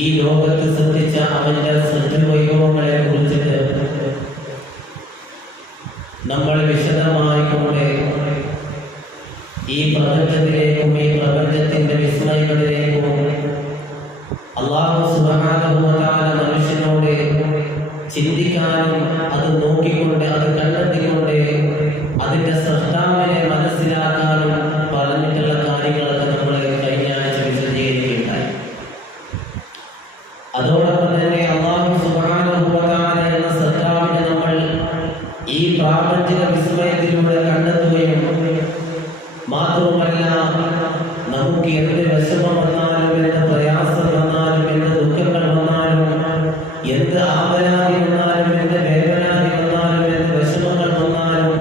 ഈ ലോകത്ത് സൃഷ്ടിച്ച അവന്റെ സൃഷ്ടിവൈഭവങ്ങളെ കുറിച്ചിട്ട് നമ്മൾ വിശദമായി കൊണ്ട് ഈ പ്രപഞ്ചത്തിലേക്കും ഈ പ്രപഞ്ചത്തിന്റെ വിസ്മയങ്ങളിലേക്കും അല്ലാഹു സുബ്ഹാനഹു വ തആല മനുഷ്യനോട് ചിന്തിക്കാനും അത് നോക്കിക്കൊണ്ട് അത് കണ്ടെത്തിക്കൊണ്ട് അതിന്റെ സൃഷ്ടാവിനെ മനസ്സിലാക്കാനും പറഞ്ഞിട്ടുള്ള കാര്യങ്ങളൊക്കെ നമ്മൾ കഴിഞ്ഞ ആഴ്ച വിശദീകരിക്കുകയുണ്ടായി. അതോടൊപ്പം തന്നെ അല്ലാഹു സുബ്ഹാനഹു വ തആല എന്ന സൃഷ്ടാവിനെ നമ്മൾ ഈ പ്രാപഞ്ചിക വിസ്മയത്തിലൂടെ കണ്ടെത്തുകയും മാത്രവുമല്ല നമുക്ക് എന്ത് വിഷമം വന്നാലും എന്ത് പ്രയാസം വന്നാലും എന്ത് ദുഃഖങ്ങൾ വന്നാലും എന്ത് ആപരാധി വന്നാലും എന്ത് വേദനാധി വന്നാലും എന്ത് വിഷമങ്ങൾ വന്നാലും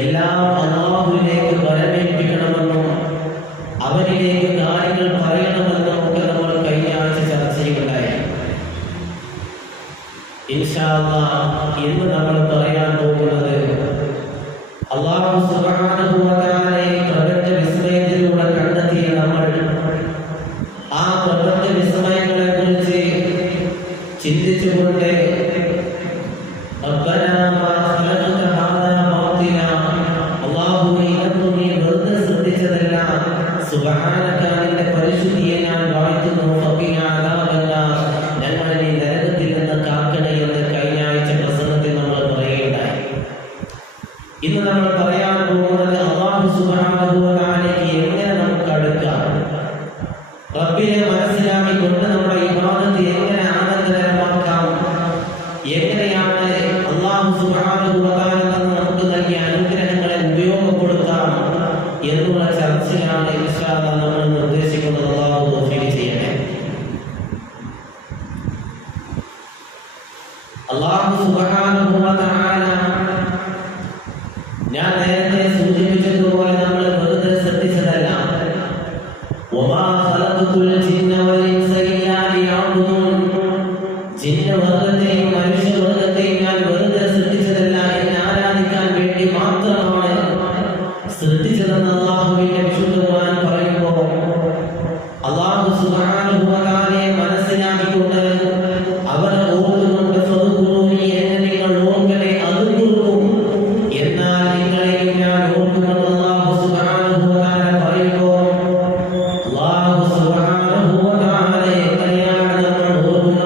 എല്ലാം അല്ലാഹുവിലേക്ക് വരമേൽപ്പിക്കണമെന്നും അവനിലേക്ക് കാര്യങ്ങൾ പറയണമെന്നും ഒക്കെ നമ്മൾ കഴിഞ്ഞ ആഴ്ച ചർച്ച ചെയ്യുകയുണ്ടായി. ഇൻഷാ അല്ലാഹ് ഇന്ന് നമ്മൾ പറയാൻ പോകുന്നത് അല്ലാഹു സുബ്ഹാനഹു വ തആല ഈ പ്രപഞ്ച വിസ്മയത്തിലൂടെ കണ്ടെത്തിയ നമ്മൾ ആ പ്രപഞ്ച വിസ്മയങ്ങളെ കുറിച്ച് ചിന്തിച്ചുകൊണ്ട് റബ്ബനാ മാ ഖലഖത ഹാദാ ബാതില അല്ലാഹുവേ ഇതൊന്നും നീ വെറുതെ സൃഷ്ടിച്ചതല്ല, സുബ്ഹാനക നിന്റെ പരിശുദ്ധിയെ ഞാൻ വാഴ്ത്തുന്നു, ഫഖിനാ അദാബന്നാർ ഞങ്ങളെ നീ നരകത്തിൽ നിന്ന് കാക്കണേ എന്ന് കഴിഞ്ഞ ആഴ്ച പ്രസംഗത്തിൽ നമ്മൾ പറയുകയുണ്ടായി. ഇന്ന് നമ്മൾ പറയാൻ പോകുന്നത് അല്ലാഹു സുബ്ഹാനഹു വ തആലയ്ക്ക് എങ്ങനെ നമുക്ക് അടുക്കാം, റബ്ബിനെ മനസ്സിലാക്കിക്കൊണ്ട് നമ്മുടെ ഇബാദത്ത് എങ്ങനെ ആനന്ദകരമാക്കാം, എങ്ങനെയാണ് അല്ലാഹു സുബ്ഹാനഹു വ തആല നമുക്ക് നൽകിയ അനുഗ്രഹങ്ങളെ ഉപയോഗപ്പെടുത്താം എന്നുള്ള ചർച്ചയാണ് ഇൻഷാ അല്ലാഹ് നമ്മൾ നിർദ്ദേശിക്കുന്നത്. അല്ലാഹു തൗഫീഖ് ചെയ്യട്ടെ. അല്ലാഹു സുബ്ഹാനഹു വ തആല ഞാൻ നേരത്തെ സൂചിപ്പിച്ചതുപോലെ നമ്മൾ വെറുതെ ശ്രദ്ധിച്ചതല്ല. വമാ ഖലഖതുൽ ജിന്ന വൽ ഇൻസ ഇല്ലാ ലിയഅ്ബുദൂൻ ജിന്നവർഗ്ഗത്തെയും മനുഷ്യവർഗ്ഗത്തെയും ഞാൻ വെറുതെ സൃഷ്ടിച്ചതല്ല, എന്നെ ആരാധിക്കാൻ വേണ്ടി മാത്രമാണ് സൃഷ്ടിച്ചതെന്ന് അല്ലാഹുവിന്റെ വിശുദ്ധ ഖുർആൻ പറയുമ്പോൾ അല്ലാഹു സുബ്ഹാനഹു വ തആലയെ മനസ്സിലാക്കിക്കൊണ്ട് അവനെ ഓർത്തുകൊണ്ട് ഫദ്കുറൂനി എന്നെ നിങ്ങൾ ഓർക്കണേ അതുകൊള്ളും എന്നാൽ നിങ്ങളെയും ഞാൻ ഓർക്കുമെന്ന് അല്ലാഹു സുബ്ഹാനഹു വ തആല പറയുമ്പോൾ അല്ലാഹു സുബ്ഹാനഹു വ തആല എങ്ങനെയാണ് നമ്മൾ ഓർക്കുക?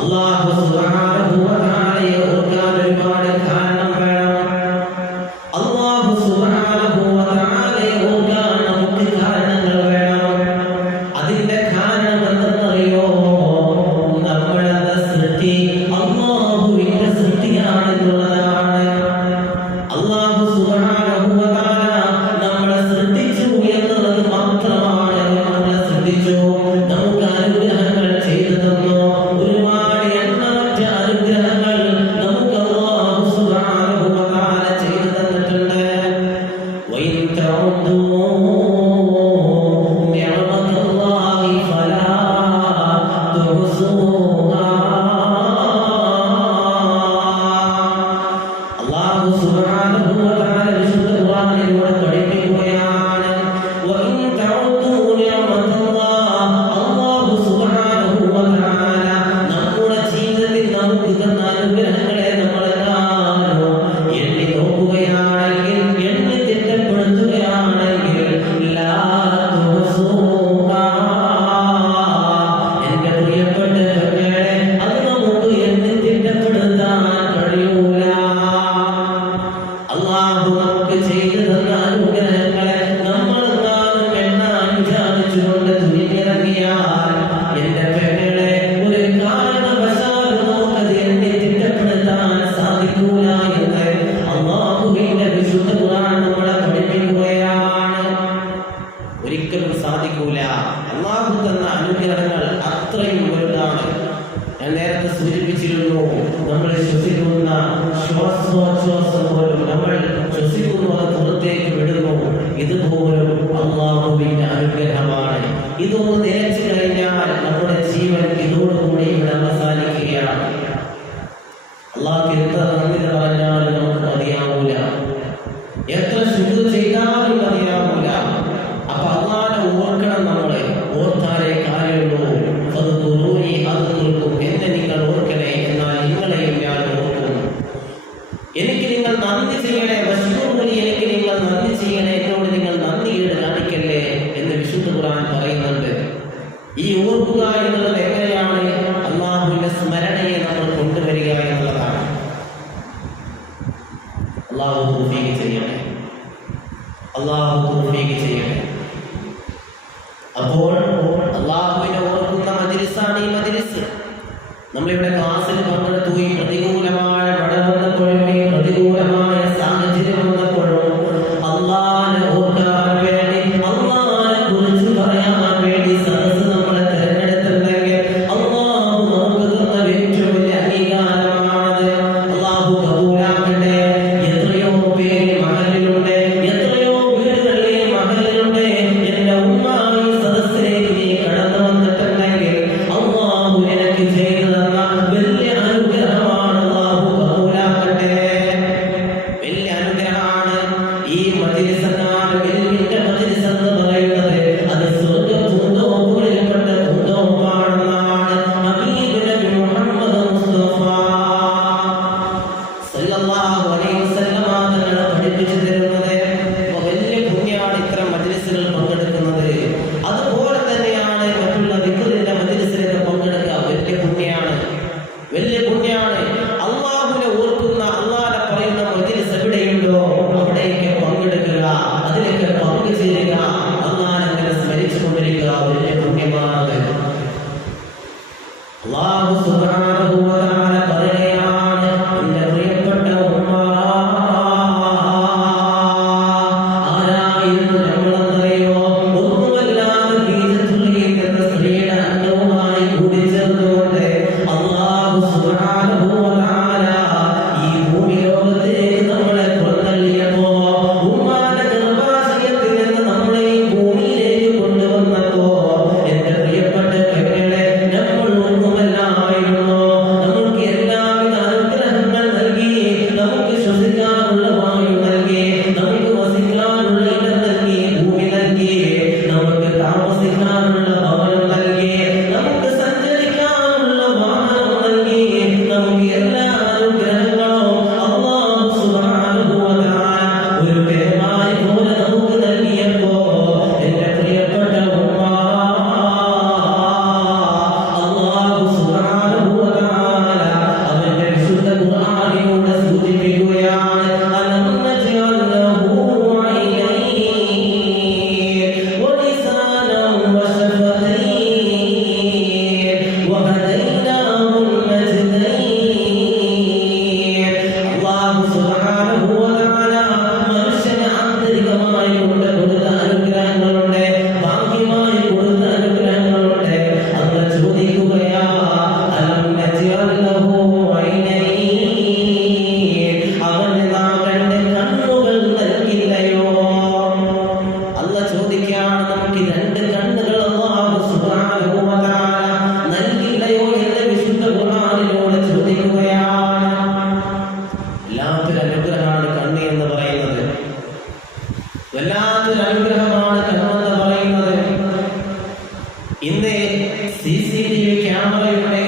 അല്ലാഹു സുബ്ഹാനഹു വ തആലയെ ഓർക്കാൻ ഒരുപാട് കാരണം വേണം. അല്ലാഹു സുബ്ഹാനഹു വ തആലയെ ഓർക്കാൻ നമുക്ക് കാരണങ്ങൾ വേണം. അതിന്റെ കാരണം എന്തെന്നറിയോ? നമ്മളെന്ന സൃഷ്ടി അല്ലാഹുവിന്റെ സൃഷ്ടിയാണെന്നുള്ളതാണ്. അല്ലാഹു സുബ്ഹാനഹു വ തആല നമ്മളെ സൃഷ്ടിച്ചു എന്നുള്ളത് മാത്രമാണ്. നമ്മളെ സൃഷ്ടിച്ചു, നമുക്ക് അനുഗ്രഹങ്ങൾ ചെയ്തു തന്നു, ഒരുപാട് എണ്ണമറ്റ അനുഗ്രഹങ്ങൾ നമുക്ക് അല്ലാഹു സുബ്ഹാനഹു വ തആല ചെയ്തു തന്നിട്ടുണ്ട്. വഇൻ തഉദ്ദൂ നിഅമതല്ലാഹി ഫലാ തുഹ്സുഹാ. അല്ലാഹു സുബ്ഹാനഹു വ തആല വിശുദ്ധ ഖുർആനിലൂടെ പഠിപ്പിക്കുകയാണ്. വഇൻ തഉദ്ദൂ നിഅമതല്ലാഹ് അല്ലാഹു സുബ്ഹാനഹു വ തആല നമ്മുടെ ജീവിതത്തിൽ നമുക്ക് തന്ന അനുഗ്രഹങ്ങളെ നമ്മളെല്ലാവരും എണ്ണി നോക്കുകയാണെങ്കിൽ, എണ്ണി തിട്ടപ്പെടുത്തുകയാണെങ്കിൽ ലാ തുഹ്സുഹാ. എന്റെ പ്രിയപ്പെട്ട പെങ്ങളെ, അത് നമുക്ക് എണ്ണി തിട്ടപ്പെടുത്താൻ കഴിയൂല. അല്ലാഹു നമുക്ക് ചെയ്തു തന്ന അനുഗ്രഹങ്ങളെ നമ്മളെല്ലാവരും എണ്ണാൻ വിചാരിച്ചുകൊണ്ട് തുനിഞ്ഞിറങ്ങിയാൽ എന്റെ പെങ്ങളെ ഒരു കാരണവശാലും നമുക്കത് എണ്ണി തിട്ടപ്പെടുത്താൻ സാധിക്കൂല എന്ന് അല്ലാഹുവിന്റെ വിശുദ്ധ ഖുർആൻ നമ്മളെ പഠിപ്പിക്കുകയാണ്. ഒരിക്കലും സാധിക്കൂല. അല്ലാഹു തന്ന അനുഗ്രഹങ്ങൾ അത്രയും വലുതാണ്. ഞാൻ നേരത്തെ സൂചിപ്പിച്ചിരുന്നു, നമ്മൾ ശ്വസിക്കുന്ന ശ്വാസോച്ഛ്വാസം പോലും നമ്മൾ ശ്വസിക്കുന്നത് പുറത്തേക്ക് വിടുന്നു, ഇതുപോലും അല്ലാഹുവിന്റെ അനുഗ്രഹമാണ്. ഇതൊന്ന് നിലച്ചു കഴിഞ്ഞാൽ നമ്മുടെ ജീവൻ ഇതോടുകൂടി ഇവിടെ അവസാനിക്കുകയാണ്. അല്ലാഹു എത്ര നന്ദി പറഞ്ഞാലും നമുക്ക് മതിയാവൂല, എത്ര ശുദ്ധ ചെയ്താലും മതിയാവൂല. അപ്പൊ അല്ലാഹുവിനെ ഓർക്കണം. നമ്മളെ ഓർത്താലേ കാര്യം ഈ ഓർക്കുക എന്നുള്ളത് എങ്ങനെയാണ്? അള്ളാഹുവിന്റെ സ്മരണയെ നമ്മൾ കൊണ്ടുവരിക എന്നുള്ളതാണ്. അള്ളാഹു തൗഫീഖ് ചെയ്യട്ടെ, അള്ളാഹു തൗഫീഖ് ചെയ്യട്ടെ. അപ്പോൾ അള്ളാഹുവിനെ ഓർക്കുന്ന മജ്‌ലിസാണ് ഈ മജ്‌ലിസ്. നമ്മളിവിടെ ക്ലാസ്സിൽ പങ്കെടുത്തു. ഈ പ്രതികൂലമായ മഴ വന്നപ്പോഴും ഈ പ്രതികൂലമായ സാഹചര്യം വന്നപ്പോഴും അള്ളാഹുവിനെ ഓർക്കാൻ വേണ്ടി, അള്ളാഹുവിനെ കുറിച്ച് പറയാൻ വേണ്ടി സദസ്സ് നമ്മളെ തെരഞ്ഞെടുത്തിട്ടുണ്ടെങ്കിൽ അള്ളാഹു നമുക്ക് തന്ന ഏറ്റവും വലിയ അംഗീകാരമാണത്. അള്ളാഹു കബൂലാക്കട്ടെ. എത്രയോ പേര് മഹലിലുണ്ട്, എത്രയോ വീടുകളിൽ മഹലിലുണ്ട്. എന്റെ ഉമ്മ ഈ സദസ്സിലേക്ക് നീ കടന്നു വന്നിട്ടുണ്ടെങ്കിൽ അള്ളാഹു എനിക്ക് ചെയ്തു തന്ന വലിയ അനുഗ്രഹമാണ്. അള്ളാഹു കബൂലാക്കട്ടെ. വലിയ അനുഗ്രഹമാണ് ഈ മജ്‌ലിസ് എന്നാണ്. വലിയ മജ്‌ലിസ് എന്ന് പറയുന്നത് അത് സ്വർഗ്ഗപൂന്തോപ്പുകളിൽപ്പെട്ട പൂന്തോപ്പാണെന്നാണ് ഹബീബ് നബി മുഹമ്മദ് മുസ്തഫ സല്ലല്ലാഹു അലൈഹി വസല്ലം തങ്ങൾ പഠിപ്പിച്ചു തരുന്നത്. വലിയ പുണ്യമാണ് ഇത്തരം മജ്‌ലിസുകൾ പങ്കെടുക്കുന്നത്. അതുപോലെ തന്നെയാണ് മറ്റുള്ള ദിക്റിന്റെ മജ്‌ലിസിലൊക്കെ പങ്കെടുക്കുക. വലിയ പുണ്യമാണ്, വലിയ പുണ്യമാണ്. അള്ളാഹുവിനെ ഓർക്കുന്ന, അള്ളാഹുവിനെ പറയുന്ന മജ്‌ലിസ് എവിടെയുണ്ടോ അവിടേക്ക് പങ്കെടുക്കുക, അതിലേക്ക് പങ്കുചേരുക, അള്ളാഹുവിനെ സ്മരിച്ചു കൊണ്ടിരിക്കുക. വലിയ പുണ്യമാണത്. അല്ലാഹു സുബ്ഹാനഹു വ തആല പറയുകയാണ്, എന്റെ പ്രിയപ്പെട്ട ഉമ്മ, ആരായിരുന്നു നമ്മളെന്നറിയോ? ഒന്നുമല്ലാതെ ബീജത്തുള്ളിയിൽ എന്ന സ്ത്രീയുടെ അംഗവുമായി കൂടിച്ചേർന്നുകൊണ്ട് അല്ലാഹു സുബ്ഹാനഹു വ തആല ഈ ഭൂമി ലോകത്തേക്ക് നമ്മളെ പുറന്തള്ളിയപ്പോ, ഉമ്മാന്റെ ഗർഭാശയത്തിൽ നിന്ന് നമ്മളെ ഈ ഭൂമിയിലേക്ക് കൊണ്ടുവന്നപ്പോ, എന്റെ പ്രിയപ്പെട്ട പെങ്ങളെ, നമ്മൾ ഒന്നുമല്ലായിരുന്നു. നമുക്ക് എല്ലാവിധ അനുഗ്രഹങ്ങൾ നൽകി, നമുക്ക് ശ്വസിക്കാനുള്ള വായു നൽകി, നമുക്ക് വസിക്കാനുള്ള ഇടം നൽകി, ഭൂമി നൽകി, നമുക്ക് താമസിക്കാനുള്ള ഭവനം നൽകി, നമുക്ക് സഞ്ചരിക്കാനുള്ള വാഹനം നൽകി, നമുക്ക് എല്ലാ അനുഗ്രഹങ്ങളും അല്ലാഹു സുബ്ഹാനഹു വ തആല ഒരു പേമായി പോലെ നമുക്ക് നൽകിയപ്പോ, എന്റെ പ്രിയപ്പെട്ട ഉമ്മ, അല്ലാഹു സുബ്ഹാനഹു വ തആല അവന്റെ വിശുദ്ധ ഖുർആനിലൂടെ സൂചിപ്പിക്കുകയാണ്, അലം നജ്അൽ ലഹു ഐനൈൻ വലിസാനൻ വശഫതൈൻ വഹദൈനാഹു നജ്ദൈൻ. അല്ലാഹു സുബ്ഹാനഹു വ തആല മനുഷ്യന് ആന്തരികമായി കൊടുത്ത അനുഗ്രഹങ്ങളുണ്ട്, ബാഹ്യമായി കൊടുത്ത അനുഗ്രഹങ്ങളുണ്ട്. അന്ന് ചോദിക്കുകയാ, അലം നജ്അൽ ലഹു ഐനൈൻ, അവന് നാം രണ്ട് കണ്ണുകൾ നൽകില്ലയോ? അല്ലാഹ് ചോദിക്കുകയാണ്, നമുക്ക് രണ്ട് കണ്ണുകൾ അല്ലാഹു സുബ്ഹാനഹു വ തആല നൽകില്ലയോ എന്ന് വിശുദ്ധ ഖുർആനിലൂടെ ചോദിക്കുകയാണ്. വല്ലാത്തൊരു അനുഗ്രഹമാണ് കണ്ണ് എന്ന് പറയുന്നത്. വല്ലാത്തൊരു അനുഗ്രഹമാണ് കണ്ണെന്ന് പറയുന്നത്. ഇന്ന് CCTV ക്യാമറയുടെ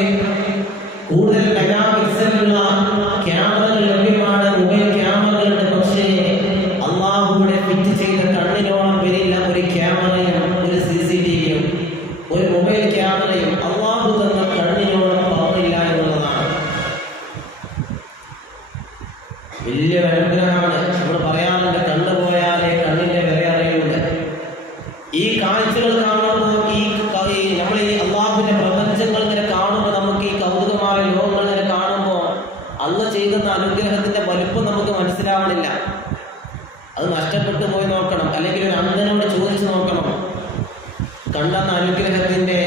കൂടുതൽ മെഗാപിക്സലുള്ള ക്യാമറകൾ ലഭ്യമാണ്, മൊബൈൽ ക്യാമറകളുണ്ട്. പക്ഷേ അള്ളാഹുവിടെ ഫിറ്റ് ചെയ്ത കണ്ണിനോളം വരില്ല ഒരു ക്യാമറയും, ഒരു CCTVയും, ഒരു മൊബൈൽ ക്യാമറയും. അള്ളാഹു തന്ന കണ്ണിനോളം പവറില്ല എന്നുള്ളതാണ്. വലിയൊരു അനുഗ്രഹമാണ്. നമ്മൾ പറയാറുണ്ട്, കണ്ണ് പോയാലേ കണ്ണിന്റെ വില അറിയുന്നത്. ഈ കാഴ്ചകൾ കാണുമ്പോൾ, നമ്മൾ ഈ അള്ളാഹുവിന്റെ പ്രപഞ്ചങ്ങൾ ഇങ്ങനെ കാണുമ്പോൾ, നമുക്ക് ഈ കൗതുകമായ ലോകങ്ങൾ ഇങ്ങനെ കാണുമ്പോൾ അള്ളാഹ് ചെയ്യുന്ന അനുഗ്രഹത്തിന്റെ വലുപ്പം നമുക്ക് മനസ്സിലാവണില്ല. അത് നഷ്ടപ്പെട്ടു പോയി നോക്കണം, അല്ലെങ്കിൽ ഒരു അന്ധനോട് ചോദിച്ചു നോക്കണം കണ്ടെന്ന അനുഗ്രഹത്തിന്റെ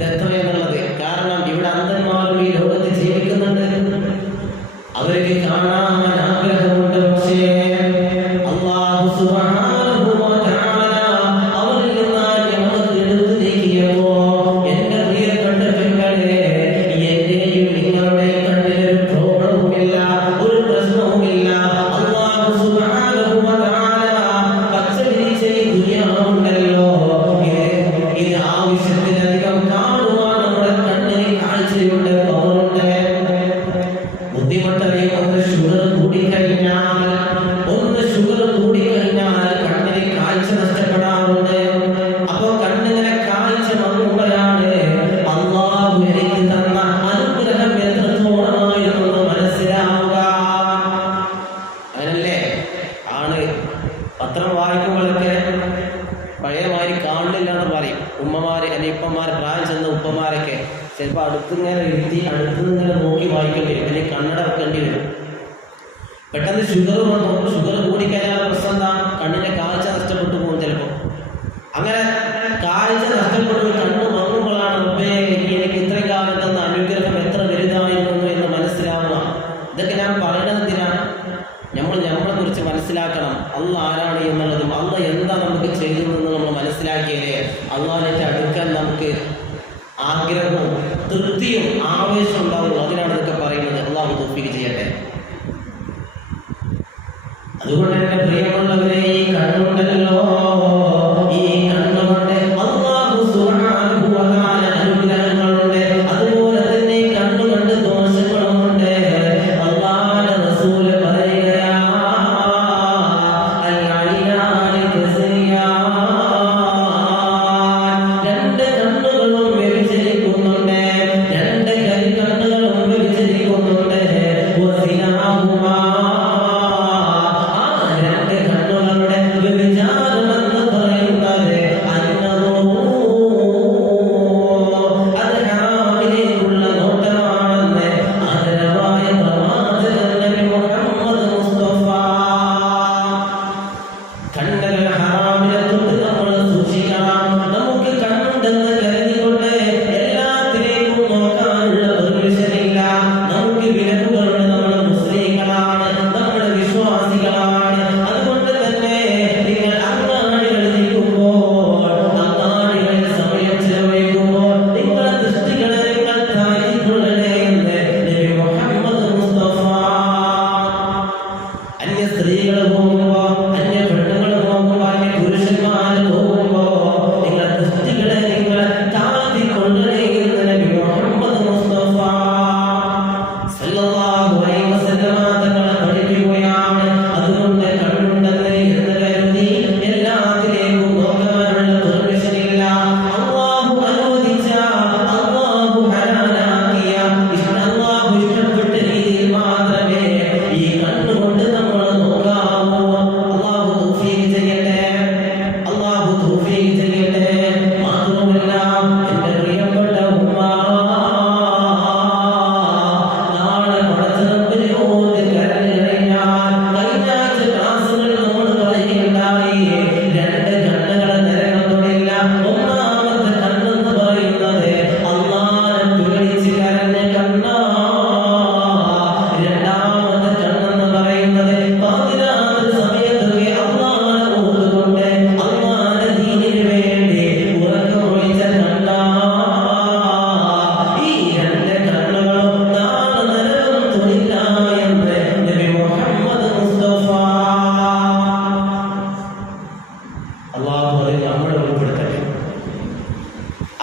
ദത്തം എന്നുള്ളത്. കാരണം ഇവിടെ അന്ധന്മാരും ഈ ലോകത്ത് ജീവിക്കുന്നുണ്ട്, അവർക്ക് കാണാൻ ആഗ്രഹമുണ്ട്. പക്ഷേ അല്ലാഹു സുബ്ഹാനഹു വ തആല അവരിൽ നിന്നാണ് നമുക്ക് എടുത്തു നീക്കിയപ്പോ, എന്റെ പ്രിയപ്പെട്ട പെങ്ങളെ, എന്റെയും നിങ്ങളുടെയും കണ്ണിലൊരു പ്രോബ്ലവുമില്ല, ഒരു പ്രശ്നവുമില്ല. അല്ലാഹു സുബ്ഹാനഹു വ തആല പച്ച വിരിച്ച ഈ ദുനിയാവുണ്ടല്ലോ, ഇത് ഉമ്മമാര് അല്ലെങ്കിൽ ഇപ്പന്മാർ പ്രായം ചെന്ന ഉപ്പമാരൊക്കെ ചിലപ്പോൾ അടുത്തിങ്ങനെ ഇരുത്തി അടുത്തുനിന്നിങ്ങനെ നോക്കി വായിക്കേണ്ടി വരും, അല്ലെങ്കിൽ കണ്ണട വെക്കേണ്ടി വരും. പെട്ടെന്ന് ഷുഗർ കൂടിക്കഴിഞ്ഞാൽ പ്രശ്നം എന്താ? കണ്ണിന്റെ കാഴ്ച നഷ്ടപ്പെട്ടു പോകും ചിലപ്പോൾ. അങ്ങനെ കാഴ്ച നഷ്ടപ്പെട്ടു കണ്ണ് മങ്ങുമ്പോഴാണ് എനിക്ക് ഇത്രയും കാലം തന്ന അനുഗ്രഹം എത്ര വലുതായിരുന്നു എന്ന് മനസ്സിലാവുക. ഇതൊക്കെ ഞാൻ പറയുന്നത് എന്തിനാണ്? നമ്മളെ കുറിച്ച് മനസ്സിലാക്കണം. അള്ളാഹ് ആരാണ് എന്നുള്ളതും അള്ളാഹ് എന്താ നമുക്ക് ചെയ്തതെന്ന് നമ്മൾ മനസ്സിലാക്കിയാലേ അള്ളാഹിലേക്ക് അടുക്കാൻ നമുക്ക് ആഗ്രഹവും തൃപ്തിയും ആവേശം ഉണ്ടാവുള്ളൂ. അതിനാണ് ഇതൊക്കെ പറയുന്നത്. അള്ളാഹു തൗഫീഖ് ചെയ്യട്ടെ. അതുകൊണ്ട് എന്റെ പ്രിയമുള്ളവരെ, ഈ കണ്ണുണ്ടല്ലോ, ഈ കണ്ണുകൊണ്ട് അല്ലാഹു സുബ്ഹാനഹു വ തആല അനുഗ്രഹങ്ങളുണ്ട്. അതുപോലെ തന്നെ കണ്ണുകൊണ്ട് ദോഷങ്ങളുമുണ്ട്. അല്ലാഹുവിന്റെ റസൂൽ പറയുകയാ, അൽ-ഐനാനി തസ്രിയാൻ, രണ്ട് കണ്ണുകളും വ്യഭിചരിക്കുന്നുണ്ട്, രണ്ട് കണ്ണുകളും വ്യഭിചരിക്കുന്നുണ്ട്. വസിനാഹുമാ,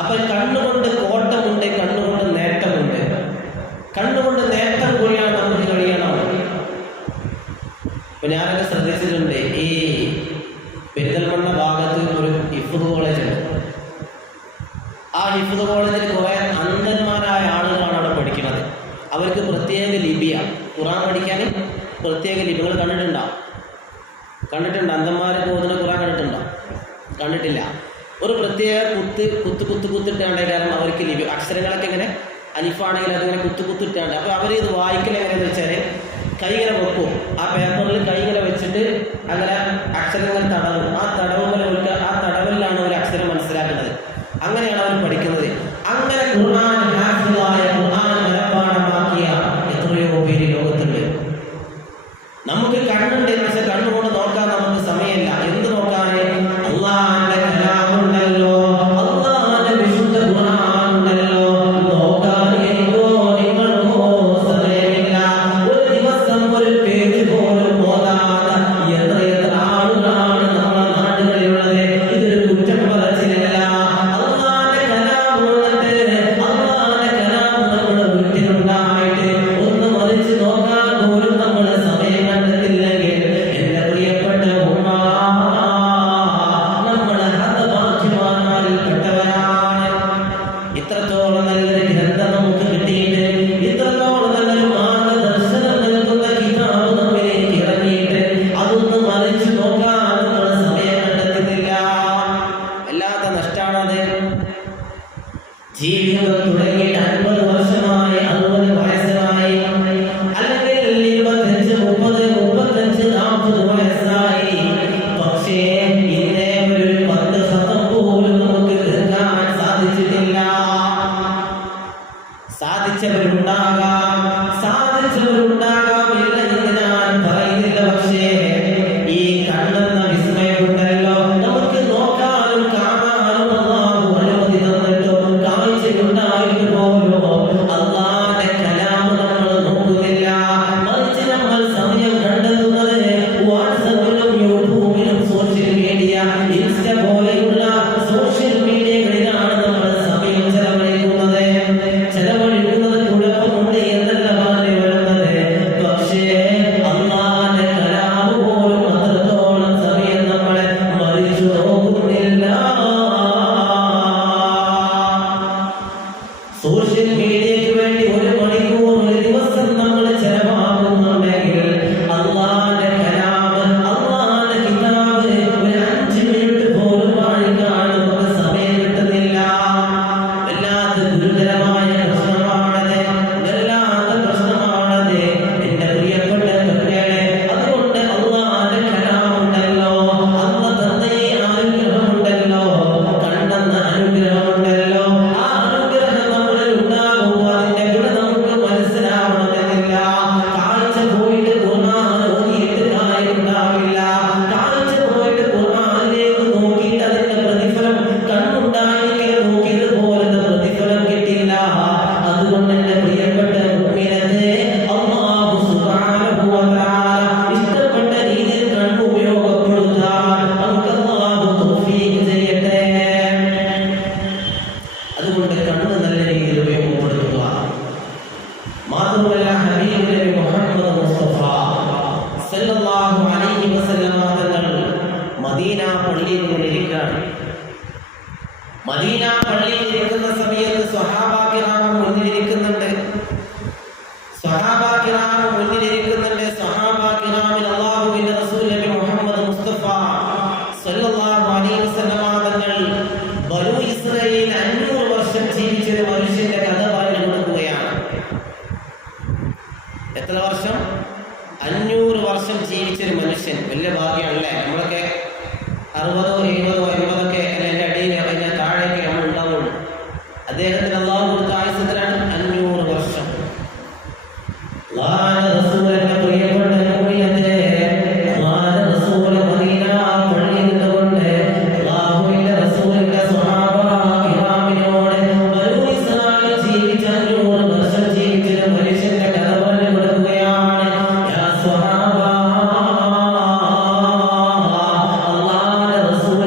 അപ്പൊ കണ്ണുകൊണ്ട് കോട്ടമുണ്ട്, കണ്ണുകൊണ്ട് നേട്ടമുണ്ട്. കണ്ണുകൊണ്ട് നേട്ടം കൂടിയാണ് നമുക്ക് കഴിയണം. ഇപ്പൊ ഞാനൊക്കെ ശ്രദ്ധിച്ചിട്ടുണ്ട്, ഈ പെരിന്തൽമണ്ണ ഭാഗത്ത് ഒരു ഹിഫ്ദ് കോളേജ് ഉണ്ട്. ആ ഹിഫ്ദ് കോളേജിൽ കുറെ അന്ധന്മാരായ ആളുകളാണ് അവിടെ പഠിക്കുന്നത്. അവർക്ക് പ്രത്യേക ലിപിയാണ്, ഖുർആൻ പഠിക്കാൻ പ്രത്യേക ലിപികൾ കണ്ടിട്ടുണ്ടോ? അന്ധന്മാർ പോകുന്ന ഖുർആൻ കണ്ടിട്ടില്ല. ഒരു പ്രത്യേക കുത്തിട്ടാണ്ട് കാരണം അവർക്ക് ലിപി അക്ഷരങ്ങളൊക്കെ ഇങ്ങനെ അലിഫാണെങ്കിൽ അതിങ്ങനെ കുത്തിട്ടാണ്ട്. അപ്പോൾ അവർ ഇത് വായിക്കൽ എങ്ങനെയാണെന്ന് വെച്ചാൽ കൈ ഇങ്ങനെ വെക്കും, ആ പേപ്പറിൽ കൈ ഇങ്ങനെ വെച്ചിട്ട് അങ്ങനെ അക്ഷരങ്ങൾ തടവും. ആ തടവലിലാണ് ഒരു അക്ഷരം മനസ്സിലാക്കുന്നത്. അങ്ങനെയാണ് അവർ പഠിക്കുന്നത്. അങ്ങനെ ഖുർആൻ ഹാഫിളായ, ഖുർആൻ മനഃപാഠമാക്കിയ എത്രയോ പേര് ലോകത്തുണ്ട്. നമുക്ക് കണ്ണുണ്ട്, പക്ഷെ കണ്ണുകൊണ്ട് നോക്കാൻ നമുക്ക് സമയമില്ല. എന്ത് നോക്കാന്? അള്ളാഹുവിന്റെ കലാമുണ്ടല്ലോ, അള്ളാഹുവിന്റെ വിശുദ്ധ ഖുർആൻ ഉണ്ടല്ലോ, നോക്കാൻ എനിക്കോ നിങ്ങൾക്കോ സമയമില്ല. ഒരു ദിവസം ഒരു പേജ് പോലും ഓതാത്ത എത്ര ആളുകളാണ് നമ്മുടെ നാടുകളിലുള്ളത്. ജീവിതം തുടങ്ങിയിട്ട് 50 വർഷമായി, 60 വയസ്സായി, അല്ലെങ്കിൽ 25, 30, 35, 40 വയസ്സായി. പക്ഷേ ഇന്നേ ഒരു 10 ഖത്തം പോലും നമുക്ക് തീർക്കാൻ സാധിച്ചിട്ടില്ല. സാധിച്ചവരുണ്ടാകാം, ഇല്ല എന്ന് ഞാൻ പറയുന്നില്ല. പക്ഷേ ഈ കണ്ണെന്ന വിസ്മയമുണ്ടല്ലോ, നമുക്ക് നോക്കാനും കാണാനും അല്ലാഹു അനുമതി തന്നിട്ടും കാഴ്ചയുണ്ടായിട്ട് പോലും അല്ലാഹുവിന്റെ കലാം നമ്മൾ നോക്കുന്നില്ല. മറിച്ച് നമ്മൾ സമയം കണ്ടെത്തുന്നത് വാട്സാപ്പിലും യൂട്യൂബിലും സോഷ്യൽ മീഡിയ, ഇൻസ്റ്റ പോലെയുള്ള സോഷ്യൽ മീഡിയകളിലാണ് നമ്മൾ സമയം ചെലവഴിക്കുന്നത്. കുഴപ്പമുണ്ട് എന്നല്ല പറഞ്ഞു വരുന്നത്. പക്ഷേ അല്ലാഹുവിന്റെ കലാം പോലും അത്രത്തോളം സമയം നമ്മളെ മറിച്ചു നോക്കുന്നില്ല. സോഷ്യൽ മീഡിയയ്ക്ക് വേണ്ടി 1 മണിക്കൂർ ഒരു ദിവസം നമ്മൾ ചെലവാക്കുന്നുണ്ടെങ്കിൽ അല്ലാഹുവിന്റെ കലാം, അല്ലാഹുവിന്റെ കിതാബ് ഒരു 5 മിനിറ്റ് പോലും വായിക്കാൻ നമുക്ക് സമയം കിട്ടുന്നില്ല. വല്ലാത്ത ഗുരുതരമായ പ്രശ്നമാണത്, വല്ലാത്ത പ്രശ്നമാണത് എന്റെ പ്രിയപ്പെട്ട കുട്ടികളെ. അതുകൊണ്ട് അല്ലാഹുവിന്റെ കലാമുണ്ടല്ലോ, അല്ലാഹ് തന്ന ഈ അനുഗ്രഹമുണ്ടല്ലോ, കണ്ടെന്ന അനുഗ്രഹമുണ്ടല്ലോ, ആ അനുഗ്രഹം നമ്മളിൽ ഉണ്ടാകുമ്പോൾ അതിന്റെ ഗുണ നമുക്ക് മനസ്സിലാവണമെന്നില്ല. കാഴ്ച പോയിട്ട് ഖുർആൻ ഓതിയിട്ട് കാര്യമുണ്ടാവില്ല. കാഴ്ച പോയിട്ട് ഖുർആനിലേക്ക് നോക്കിയിട്ട് അതിന്റെ പ്രതിഫലം കണ്ണുണ്ടായിരിക്കെ നോക്കിയതുപോലത്തെ പ്രതിഫലം കിട്ടില്ല. അതുകൊണ്ട് എന്റെ പ്രിയപ്പെട്ട മുഅ്മിനത്തെ, അല്ലാഹു സുബ്ഹാനഹു വ തആല ഇഷ്ടപ്പെട്ട രീതിയിൽ കണ്ണ് ഉപയോഗപ്പെടുത്താൻ നമുക്ക് അല്ലാഹു തൗഫീഖ് ചെയ്യട്ടെ. അതുകൊണ്ട് കണ്ണ് നല്ല രീതിയിൽ ഉപയോഗപ്പെടുത്തുക. മാത്രമല്ല ഹബീബ് നബി മുഹമ്മദ് മുസ്തഫ സല്ലല്ലാഹു അലൈഹി വസല്ലമ തങ്ങൾ മദീന പള്ളിയിൽ ഇരിക്കുകയാണ്. മദീന പള്ളിയിൽ ഇരിക്കുന്ന സമയത്ത് സ്വഹാബാ കിറാം മുന്നിലിരിക്കുന്നുണ്ട്. സ്വഹാബാ കിറാമിൽ അല്ലാഹുവിന്റെ റസൂൽ നബി മുഹമ്മദ് മുസ്തഫ സല്ലല്ലാഹു അലൈഹി വസല്ലമ തങ്ങൾ ബനൂ ഇസ്രായേൽ 500 വർഷം ജീവിച്ച ഒരു മനുഷ്യന്റെ കഥ പറഞ്ഞു കൊടുക്കുകയാണ്. എത്ര വർഷം? 500 വർഷം ജീവിച്ച ഒരു മനുഷ്യൻ. വലിയ ഭാഗ്യമാണല്ലേ? നമ്മളൊക്കെ 60, 70, 80 അതിന്റെ അടിയിൽ അതിന്റെ താഴേക്ക് നമ്മൾ ഉണ്ടാവുള്ളൂ. അദ്ദേഹത്തിന് അല്ലാഹു കൊടുത്ത ആയുസ്സത്തിലാണ് 500 വർഷം. അല്ലാഹുവിന്റെ റസൂലിന്റെ പ്രിയപ്പെട്ട മുഅ്മിനത്തെ, അല്ലാഹുവിന്റെ റസൂൽ മദീന പള്ളിയിൽ നിന്നുകൊണ്ട് അല്ലാഹുവിന്റെ റസൂലിന്റെ സ്വഹാബാ കിറാമിനോട് ബനൂ ഇസ്രായേൽ ജീവിച്ച 500 വർഷം ജീവിച്ച ഒരു മനുഷ്യന്റെ കഥ പറഞ്ഞു കൊടുക്കുകയാണ്. യാ സ്വഹാബാ, അല്ലാഹുവിന്റെ റസൂൽ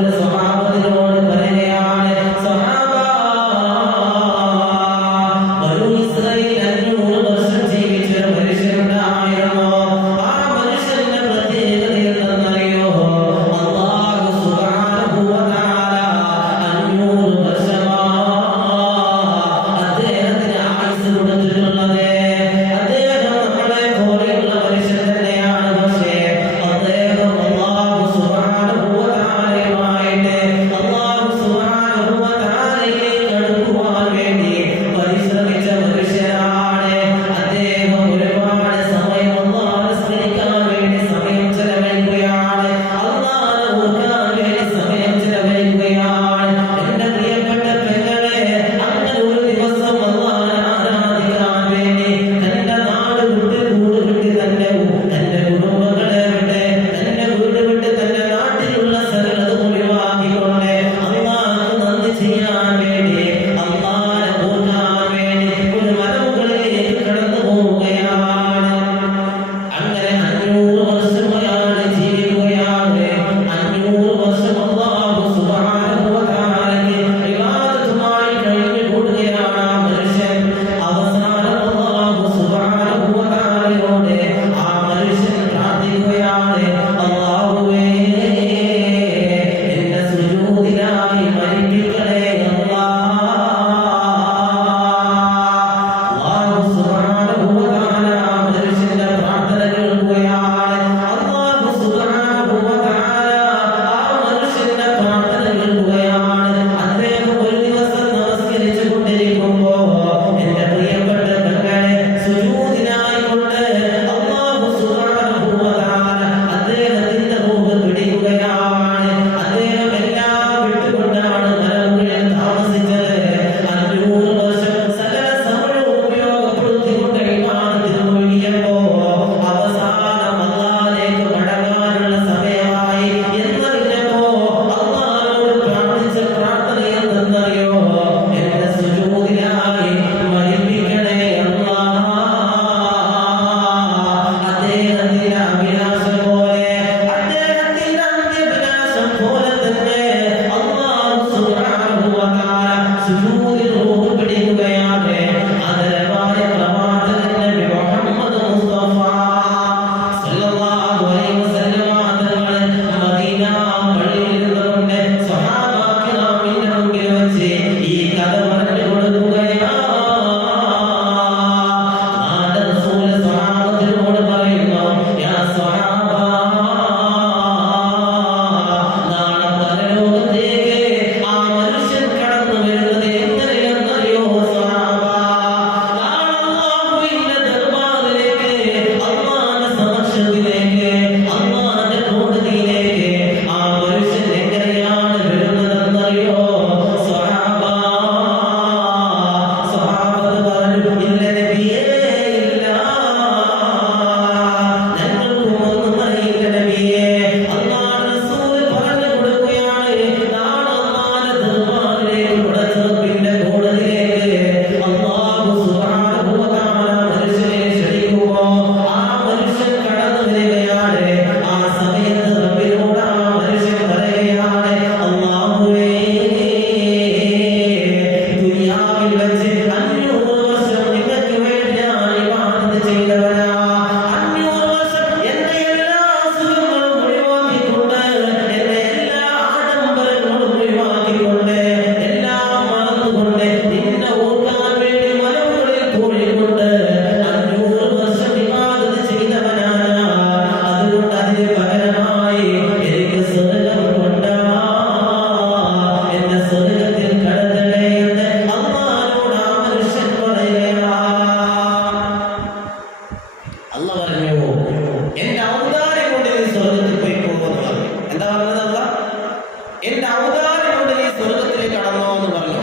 ഔദാര്യം കൊണ്ട് നീ സ്വർഗത്തിലേക്ക് കടന്നോ എന്ന് പറഞ്ഞു.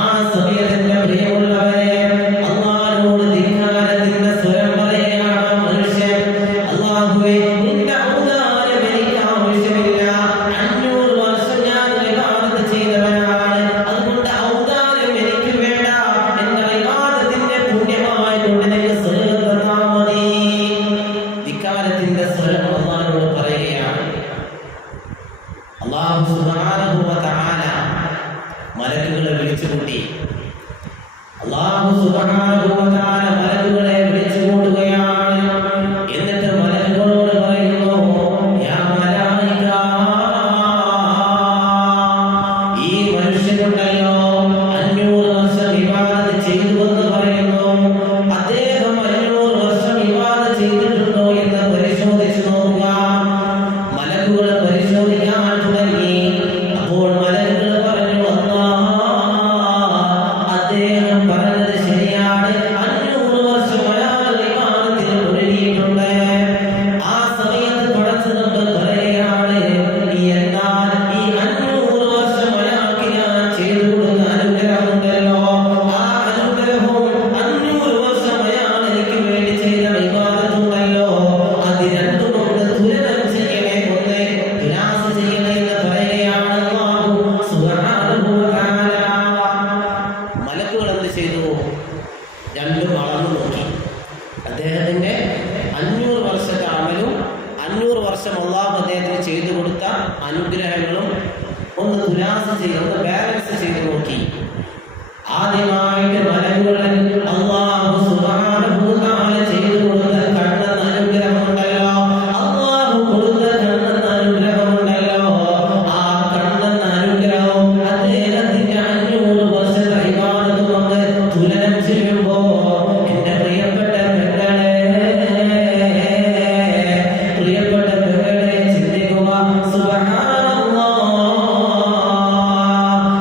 ആ സമയത്തിന്റെ പ്രിയമുള്ളവരെ അല്ലാഹുവോട് ധിക്കാരത്തിന്റെ സ്വരം പറയുകയാണ് മനുഷ്യൻ. അല്ലാഹുവേ, നിന്റെ ഔദാര്യം എനിക്ക് ആവശ്യമില്ല. 500 വർഷം ഞാൻ ഇബാദത്ത് ചെയ്തവനാണ്. അതുകൊണ്ട് ഔദാര്യം എനിക്ക് വേണ്ട. എന്റെ ഇബാദത്തിന്റെ പുണ്യമായതുകൊണ്ട് നിനക്ക് സ്വർഗ്ഗം തന്നാൽ മതി. ധിക്കാരത്തിന്റെ സ്വരം അല്ലാഹുവോട് പറയുകയാണ്. അല്ലാഹു സുബ്ഹാനഹു വ തആല മലക്കുകളെ വിളിച്ചുകൂട്ടി. അല്ലാഹു സുബ്ഹാനഹു വ തആല മലക്കുകളെ വിളിച്ചുകൂട്ടുകയാണ്. എന്നിട്ട് മലക്കുകളോട് പറയുന്നു, യാ മലായിക, ഈ മനുഷ്യനുണ്ടല്ലോ 500 വർഷം ഇബാദത്ത് ചെയ്തു എന്ന് പറയുന്നു. അദ്ദേഹം 500 വർഷം ഇബാദത്ത് ചെയ്തിട്ടുണ്ടോ എന്ന് പരിശോധിച്ചു നോക്കുക. മലക്കുകൾ പരിശോധിക്കാൻ തുടങ്ങി. അപ്പോൾ മലക്കുകൾ പറഞ്ഞു, അദ്ദേഹം പറഞ്ഞത് ശരിയാണ്. 500 വർഷം അയാൾ ഇബാദത്തിൽ മുഴുകിയിട്ടുണ്ട്. ആ സമയത്ത് പടച്ചതമ്പ് പറയുകയാണ്, എന്നാൽ ഈ 500 വർഷം അയാൾക്ക് ഞാൻ ചെയ്തു കൊടുത്ത അനുഗ്രഹമുണ്ടല്ലോ, ആ അനുഗ്രഹവും 500 വർഷം അയാൾ എനിക്ക് വേണ്ടി ചെയ്ത ഇബാദത്തുണ്ടല്ലോ, അത് രണ്ടും കൊണ്ട് തുലനം ചെയ്യണേ, ഒന്ന് തുലാസ് ചെയ്യണേ എന്ന് പറയുകയാണ് അല്ലാഹു സുബ്ഹാനഹു വ തആല. മലക്കുകൾ എന്ത് ചെയ്തു? രണ്ടും അളന്നു നോക്കി. അദ്ദേഹത്തിന്റെ 500 വർഷത്തെ അമലും 500 വർഷം അല്ലാഹു അദ്ദേഹത്തിന് ചെയ്തു കൊടുത്ത അനുഗ്രഹങ്ങളും ഒന്ന് തുലാസ് ചെയ്ത്, ഒന്ന് ബാലൻസ് ചെയ്ത് നോക്കി. ആദ്യമായിട്ട് മലക്കുകളിൽ അല്ലാഹു സുബ്ഹാനഹു വ തആല ചെയ്തു കൊടുത്ത കണ്ണെന്ന അനുഗ്രഹമുണ്ടല്ലോ, അല്ലാഹു കൊടുത്ത കണ്ണെന്ന അനുഗ്രഹമുണ്ടല്ലോ, ആ കണ്ണെന്ന അനുഗ്രഹവും അദ്ദേഹത്തിന്റെ 500 വർഷത്തെ ഇബാദത്ത് കൊണ്ട് തുലനം ചെയ്യുമ്പോ എന്റെ പ്രിയപ്പെട്ട പെങ്ങളെ ചിന്തിക്കുക. സുബ്ഹാനല്ലാഹ്,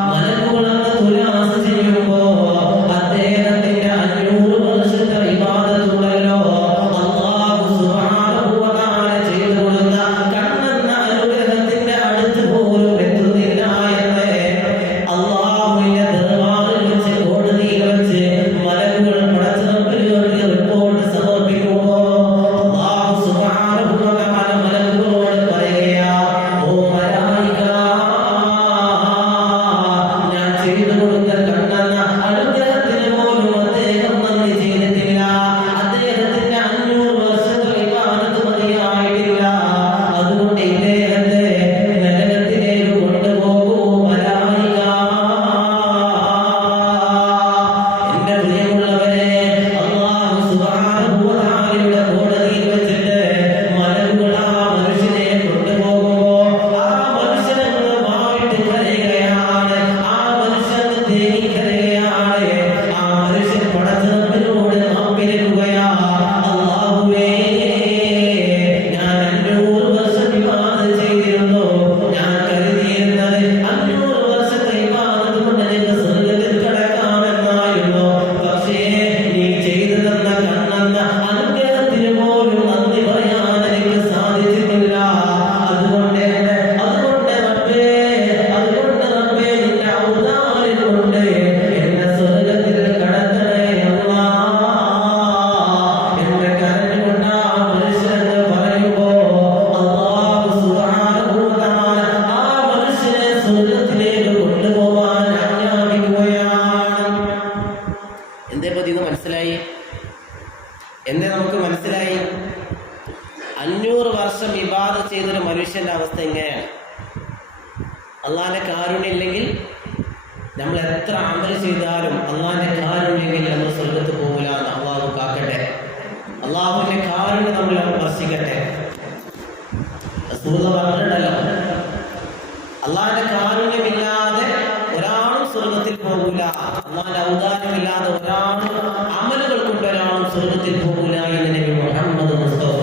മലക്കുകളെന്ന് തുലാസ് ചെയ്യുമ്പോ അദ്ദേഹത്തിന്റെ 500 വർഷത്തെ ഇബാദത്തുണ്ടല്ലോ, അല്ലാഹു സുബ്ഹാനഹു വ തആല ചെയ്തു കൊടുത്ത കണ്ണെന്ന അനുഗ്രഹത്തിന്റെ അടുത്ത് പോലും എത്തുന്നില്ല എന്ന് അല്ലാഹുവിന്റെ ദർബാറിൽ വെച്ച്, കോടതിയിൽ വെച്ച് മലക്കുകൾ പടച്ചതമ്പിൽ റിപ്പോർട്ട് സമർപ്പിക്കുമ്പോ അല്ലാഹു സുബ്ഹാനഹു വ തആല മലക്കുകളോട് പറയുകയാ, ഓ മലായിക, ഞാൻ ചെയ്തു കൊടുത്ത കണ്ണെന്ന അനുഗ്രഹത്തിന് പോലും അദ്ദേഹം നന്ദി ചെയ്തിട്ടില്ല. അദ്ദേഹത്തിന്റെ 500 വർഷത്തെ ഇബാദത്ത് മതിയായിട്ടില്ല. അതുകൊണ്ട് ഇദ്ദേഹത്തെ നരകത്തിലേക്ക് കൊണ്ടുപോകൂ മലായിക. എന്റെ പ്രിയമുള്ളവരെ, അല്ലാഹു സുബ്ഹാനഹു വ തആലയുടെ കോടതിയിൽ വെച്ചിട്ട് മലക്കുകൾ ആ മനുഷ്യനെ കൊണ്ടുപോകുമ്പോ ആ മനുഷ്യനങ്ങ് വാവിട്ട് കരയുകയാണ്. ആ മനുഷ്യൻ തേങ്ങിക്കരയുകയാണ്. ആ മനുഷ്യൻ പടച്ചതമ്പിനോട് മാപ്പിരക്കുകയാ, അല്ലാഹുവേ, ഞാൻ 500 വർഷം ഇബാദത്ത് ചെയ്തിരുന്നു. ഞാൻ കരുതിയിരുന്നത് 500 വർഷത്തെ ഇബാദത്ത് കൊണ്ട് എനിക്ക് സ്വർഗ്ഗത്തിൽ കടക്കാമെന്നായിരുന്നു. പക്ഷേ നീ ചെയ്തു തന്ന കണ്ണെന്ന അനുഗ്രഹത്തിന് പോലും നന്ദി പറയാൻ എനിക്ക് സാധിച്ചിട്ടില്ല. അതുകൊണ്ട് റബ്ബേ, നിന്റെ ഔദാര്യം കൊണ്ട് എന്നെ സ്വർഗ്ഗത്തിൽ കടത്തണേ അല്ലാഹ് എന്ന് കരഞ്ഞുകൊണ്ട് ആ മനുഷ്യനെന്ന് പറയുമ്പോ അല്ലാഹു സുബ്ഹാനഹു വ തആല ആ മനുഷ്യനെ സ്വർഗ്ഗത്തിലേക്ക് കൊണ്ടുപോകാൻ ആജ്ഞാപിക്കുകയാണ്. എന്തേ പതിന്ന് മനസ്സിലായി? എന്തേ നമുക്ക് മനസ്സിലായി? 500 വർഷം ഇബാദത്ത് ചെയ്തൊരു മനുഷ്യന്റെ അവസ്ഥ എങ്ങനെയാണ്? അള്ളാഹിന്റെ കാരുണ്യം ഇല്ലെങ്കിൽ, നമ്മൾ എത്ര അമൽ ചെയ്താലും അള്ളാഹിന്റെ കാരുണ്യം ഇല്ലെങ്കിൽ നമ്മൾ സ്വർഗ്ഗത്ത് പോകില്ല എന്ന് അള്ളാഹു കാക്കട്ടെ. അള്ളാഹുവിന്റെ കാരുണ്യം നമ്മൾ സ്പർശിക്കട്ടെ. റസൂലുള്ളാഹി പറഞ്ഞിട്ടുണ്ടല്ലോ, അള്ളാഹിന്റെ കാരുണ്യമില്ലാതെ ഒരാളും സ്വർഗ്ഗത്തിൽ പോകില്ല. അള്ളാഹിന്റെ ഔദാര്യമില്ലാതെ ഒരാളും അമലുകൾ കൊണ്ട് ഒരാളും സ്വർഗ്ഗത്തിൽ പോകില്ല എന്ന് നബി മുഹമ്മദ് മുസ്തഫ.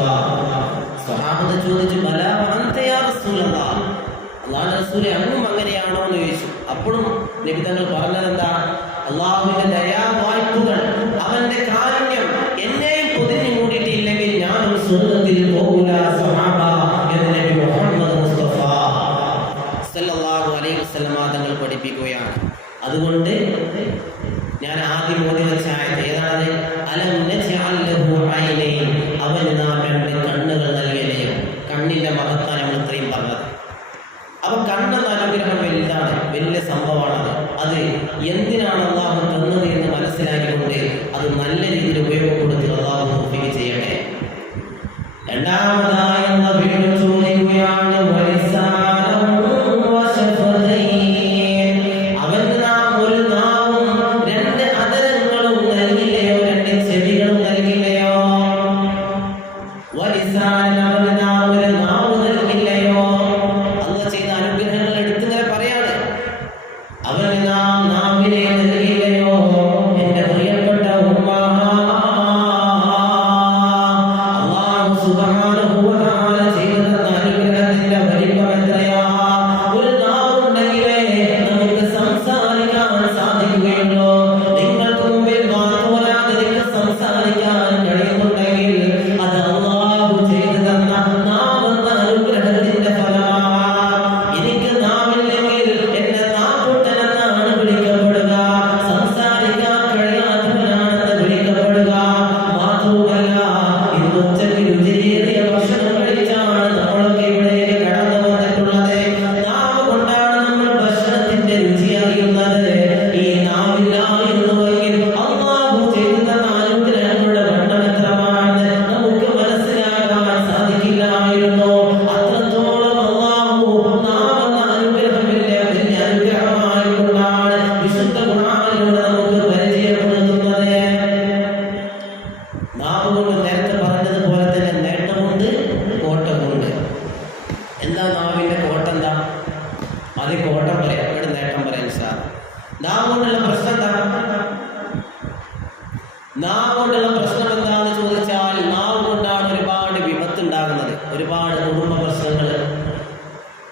സ്വഹാബത്ത് ചോദിച്ചു, ബലാ അൻത യാ റസൂലല്ലാഹ്, അള്ളാഹുവിന്റെ റസൂലെ അങ്ങും അങ്ങനെയാണോ എന്ന് ചോദിച്ചു. അപ്പോഴും നബി തങ്ങൾ പറഞ്ഞതെന്താ? അള്ളാഹുവിന്റെ ദയാവായ്പുകൾ, അവന്റെ കാരുണ്യം എന്നെയും പൊതിഞ്ഞു മൂടിയിട്ടില്ലെങ്കിൽ ഞാനും സ്വർഗ്ഗത്തിൽ പോകില്ല സ്വഹാബ എന്ന് നബി മുഹമ്മദ് മുസ്തഫ സല്ലല്ലാഹു അലൈഹി അലൈഹി വസല്ലം തങ്ങൾ പഠിപ്പിക്കുകയാണ്. അതുകൊണ്ട് ഞാൻ ആദ്യം ഓതി വെച്ച ആയത്ത് ഏതാണ്? അലം നജ്അൽ ലഹു ഐനൈൻ, അവന് നാം 2 കണ്ണുകൾ നൽകിയല്ലോ. കണ്ണിന്റെ മഹത്വം നമ്മൾ ഇത്രയും പറഞ്ഞത്. അപ്പൊ കണ്ണെന്ന അനുഗ്രഹം വലുതാണ്, വലിയ സംഭവമാണത്. അത് എന്തിനാണ് അള്ളാഹു തന്നത് എന്ന് മനസ്സിലാക്കിക്കൊണ്ട് അത് നല്ല രീതിയിൽ ഉപയോഗപ്പെടുത്തി അള്ളാഹു തൗഫീഖ് ചെയ്യട്ടെ. രണ്ടാമതായി വീണ്ടും ചോദിക്കുകയാണ്, ഒരുപാട് കുടുംബ പ്രശ്നങ്ങൾ,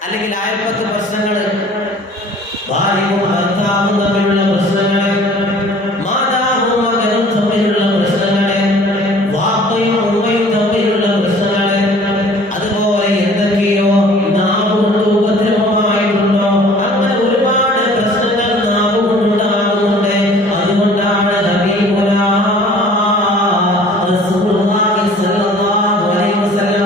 അല്ലെങ്കിൽ അയൽപക്ക പ്രശ്നങ്ങൾ, ഭാര്യയും ഭർത്താവും തമ്മിലുള്ള പ്രശ്നങ്ങൾ, മാതാവും മകനും തമ്മിലുള്ള പ്രശ്നങ്ങൾ, വാപ്പയും ഉമ്മയും തമ്മിലുള്ള പ്രശ്നങ്ങൾ, അതുപോലെ എന്തൊക്കെയോ നാവ് കൊണ്ട് ഉപദ്രവമായിട്ടുണ്ടോ, അങ്ങനെ ഒരുപാട് പ്രശ്നങ്ങൾ നാവ് കൊണ്ടുണ്ടാകുന്നുണ്ട്. അതുകൊണ്ടാണ് റസൂലുള്ളാഹി സ്വല്ലല്ലാഹു അലൈഹി വസല്ലം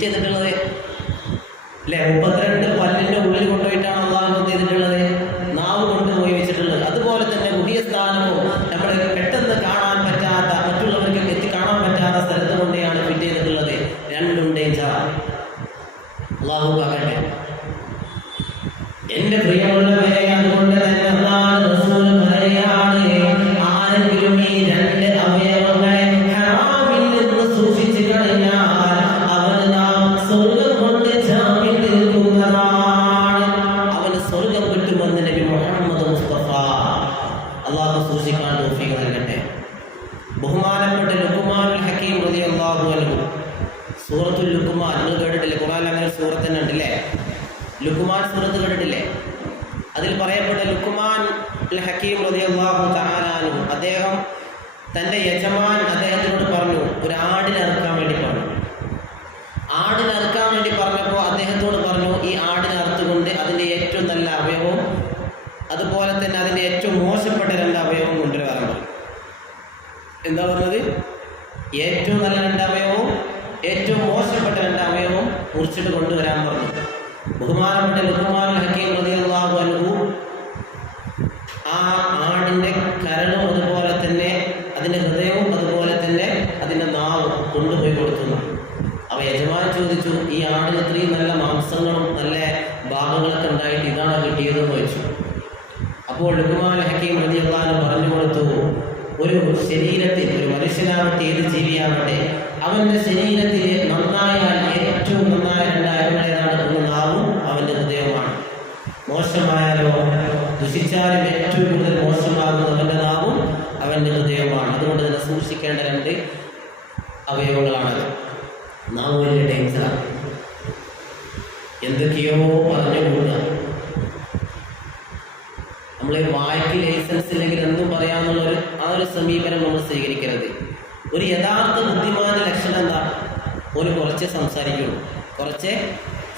ചെയ്തിട്ടുള്ളത് അല്ലെ? 32 പല്ലിന്റെ ഉള്ളിൽ കൊണ്ടുപോയിട്ടാണ് അള്ളാഹു ചെയ്തിട്ടുള്ളത്, നാവ് കൊണ്ടുപോയി വെച്ചിട്ടുള്ളത്. അതുപോലെ തന്നെ പുതിയ സ്ഥാനവും നമ്മുടെ പെട്ടെന്ന് കാണാൻ പറ്റാത്ത, മറ്റുള്ളവർക്ക് എത്തി കാണാൻ പറ്റാത്ത സ്ഥലത്ത് കൊണ്ടാണ് ഫിറ്റ് ചെയ്തിട്ടുള്ളത്. രണ്ടും ഡേഞ്ചർ. അള്ളാഹു പറയട്ടെ. എന്റെ പ്രിയമുള്ളവരെ, അതുകൊണ്ട് തന്നെ അല്ലാഹു റസൂൽ പറയുകയാണ്, ആരെങ്കിലും ഈ 2 അവയവങ്ങളെ ഹറാമിൽ നിന്ന് സൂക്ഷിച്ചു കഴിഞ്ഞാൽ അവന് നാം സ്വർഗ്ഗം കൊണ്ട് ജാമ്യം നിൽക്കുന്നതാണ്. അവന് സ്വർഗ്ഗം കിട്ടുമെന്ന് നബി മുഹമ്മദ് മുസ്തഫ. അള്ളാഹു സൂക്ഷിക്കാൻ തൗഫീഖ് നൽകട്ടെ. ബഹുമാനപ്പെട്ട ലുഖ്മാനുൽ ഹക്കീം റളിയല്ലാഹു അൻഹു, സൂറത്തുൽ ലുഖ്മാൻ നിങ്ങൾ കേട്ടിട്ടില്ലേ? ഖുർആനിൽ അങ്ങനെ സൂറത്ത് തന്നെ ഉണ്ടല്ലേ? ലുഖ്മാൻ സൂറത്ത് കേട്ടിട്ടില്ലേ? അതിൽ പറയപ്പെട്ട ലുഖ്മാൻ ഹക്കീം റളിയല്ലാഹു തആല അൻഹു, അദ്ദേഹം തൻ്റെ യജമാൻ അദ്ദേഹത്തിനോട് പറഞ്ഞു, ഒരു ആടിനെ അറുക്കാൻ വേണ്ടി പറഞ്ഞു. ആടിനെ അറുക്കാൻ വേണ്ടി പറഞ്ഞപ്പോൾ അദ്ദേഹത്തോട് അദ്ദേഹത്തോട് പറഞ്ഞു, ഈ ആടിനെ അറുത്തുകൊണ്ട് അതിൻ്റെ ഏറ്റവും നല്ല അവയവവും അതുപോലെ തന്നെ അതിൻ്റെ ഏറ്റവും മോശപ്പെട്ട 2 അവയവവും കൊണ്ടുവരാൻ പറഞ്ഞു. എന്താ പറഞ്ഞത്? ഏറ്റവും നല്ല 2 അവയവവും ഏറ്റവും മോശപ്പെട്ട 2 അവയവവും മുറിച്ചിട്ട് കൊണ്ടുവരാൻ പറഞ്ഞു. ബഹുമാനപ്പെട്ട ലുഖ്മാനുൽ ഹക്കീം റളിയല്ലാഹു അൻഹു ആ ആടിൻ്റെ കരളും അതുപോലെ തന്നെ അതിൻ്റെ ഹൃദയവും അതുപോലെ തന്നെ അതിൻ്റെ നാവും കൊണ്ടുപോയി കൊടുക്കുന്നു. അവ യജമാൻ ചോദിച്ചു, ഈ ആടിന് ഇത്രയും നല്ല മാംസങ്ങളും നല്ല ഭാഗങ്ങളൊക്കെ ഉണ്ടായിട്ട് ഇതാണ് കിട്ടിയതെന്ന് ചോദിച്ചു. അപ്പോൾ ലുഖ്മാനുൽ ഹക്കീം റളിയല്ലാഹു അൻഹു പറഞ്ഞു കൊടുത്തു, ഒരു ശരീരത്തിൽ, ഒരു മനുഷ്യനാവട്ടെ ഏത് ജീവിയാവട്ടെ, അവൻ്റെ ശരീരത്തിൽ നന്നായാൽ ഏറ്റവും നന്നായ 2 അവയവങ്ങളേതാണ്? ഒന്ന് നാവും അവൻ്റെ ഹൃദയവുമാണ്. മോശമായാലോ, ദുഷിച്ചാലും ഏറ്റവും കൂടുതൽ മോശമാകുന്നത് അവൻ്റെ നാവും അവൻ്റെ ഹൃദയവുമാണ്. അതുകൊണ്ട് തന്നെ സൂക്ഷിക്കേണ്ട 2 അവയവങ്ങളാണ്. നാവ് വലിയ ഡേഞ്ചറാണ്. എന്തൊക്കെയോ പറഞ്ഞു കൂടുക. നമ്മൾ വായ്ക്ക് ലൈസൻസ് ഇല്ലെങ്കിൽ എന്തും പറയാമെന്നുള്ളൊരു ആ ഒരു സമീപനം നമ്മൾ സ്വീകരിക്കരുത്. ഒരു യഥാർത്ഥ ബുദ്ധിമാന്റെ ലക്ഷണം എന്താ? ഒരു കുറച്ചേ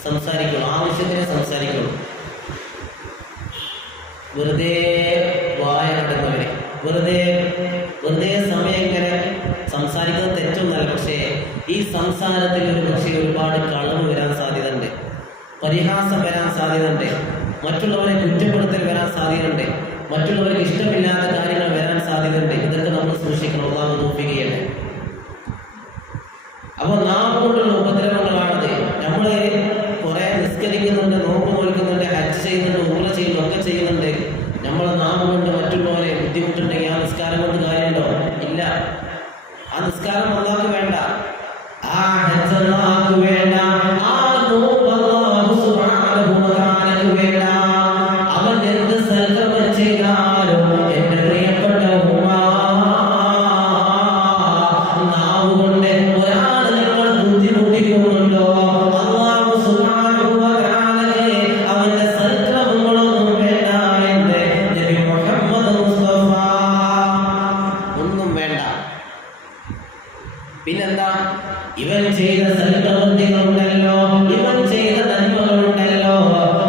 സംസാരിക്കുള്ളൂ, ആവശ്യത്തിനെ സംസാരിക്കുള്ളൂ. വെറുതെ വായ അടങ്ങുന്നവരെ, വെറുതെ സമയം ഇങ്ങനെ സംസാരിക്കുന്നത് തെറ്റൊന്നല്ല. പക്ഷേ ഈ സംസാരത്തിൽ ഒരു പക്ഷേ ഒരുപാട് കളവ് വരാൻ സാധ്യതയുണ്ട്, പരിഹാസം വരാൻ സാധ്യതയുണ്ട്, മറ്റുള്ളവരെ കുറ്റപ്പെടുത്തൽ വരാൻ സാധ്യതയുണ്ട്, മറ്റുള്ളവർക്ക് ഇഷ്ടമില്ലാത്ത കാര്യങ്ങൾ വരാൻ സാധ്യതയുണ്ട്. ഇതൊക്കെ നമ്മൾ സൂക്ഷിക്കണം. അല്ലാഹു തൗഫീഖ് ചെയ്യട്ടെ. അപ്പോൾ നാം കൊണ്ടുള്ള ഉപദ്രവങ്ങളാണത്. നമ്മൾ കുറെ നിസ്കരിക്കുന്നുണ്ട്, നോമ്പ് നോൽക്കുന്നുണ്ട്, ഹജ്ജ് ചെയ്യുന്നുണ്ട്, ഉംറ ചെയ്യുന്നു, ഒക്കെ ചെയ്യുന്നുണ്ട്. നമ്മൾ നാം കൊണ്ട് മറ്റുള്ളവരെ ബുദ്ധിമുട്ടുണ്ടെങ്കിൽ ആ നിസ്കാരം കൊണ്ട് കാര്യമുണ്ടോ? ഇല്ല. ആ നിസ്കാരം അല്ലാഹുവിന് വേണ്ട, ആ ഹജ്ജ് അല്ലാഹുവിന് വേണ്ട, ആ നോമ്പ് അല്ലാഹു സുബ്ഹാനഹു വ തആലക്ക് വേണ്ട. അവൻ എന്ത് സൽക്കർമ്മം ചെയ്താലും എന്റെ പ്രിയപ്പെട്ട ഉമ്മ, നാവ് കൊണ്ട് ഒരാളെ നിങ്ങൾ ബുദ്ധിമുട്ടിക്കുന്നുണ്ടോ? അല്ലാഹു സുബ്ഹാനഹു വ തആലക്ക് അവന്റെ സൽക്കർമ്മങ്ങളൊന്നും വേണ്ട എന്ന് നബി മുഹമ്മദ് മുസ്തഫ. ഒന്നും വേണ്ട. പിന്നെന്താ? ഇവൻ ചെയ്ത സൽക്കർമ്മങ്ങളുണ്ടല്ലോ, ഇവൻ ചെയ്ത നന്മകളുണ്ടല്ലോ,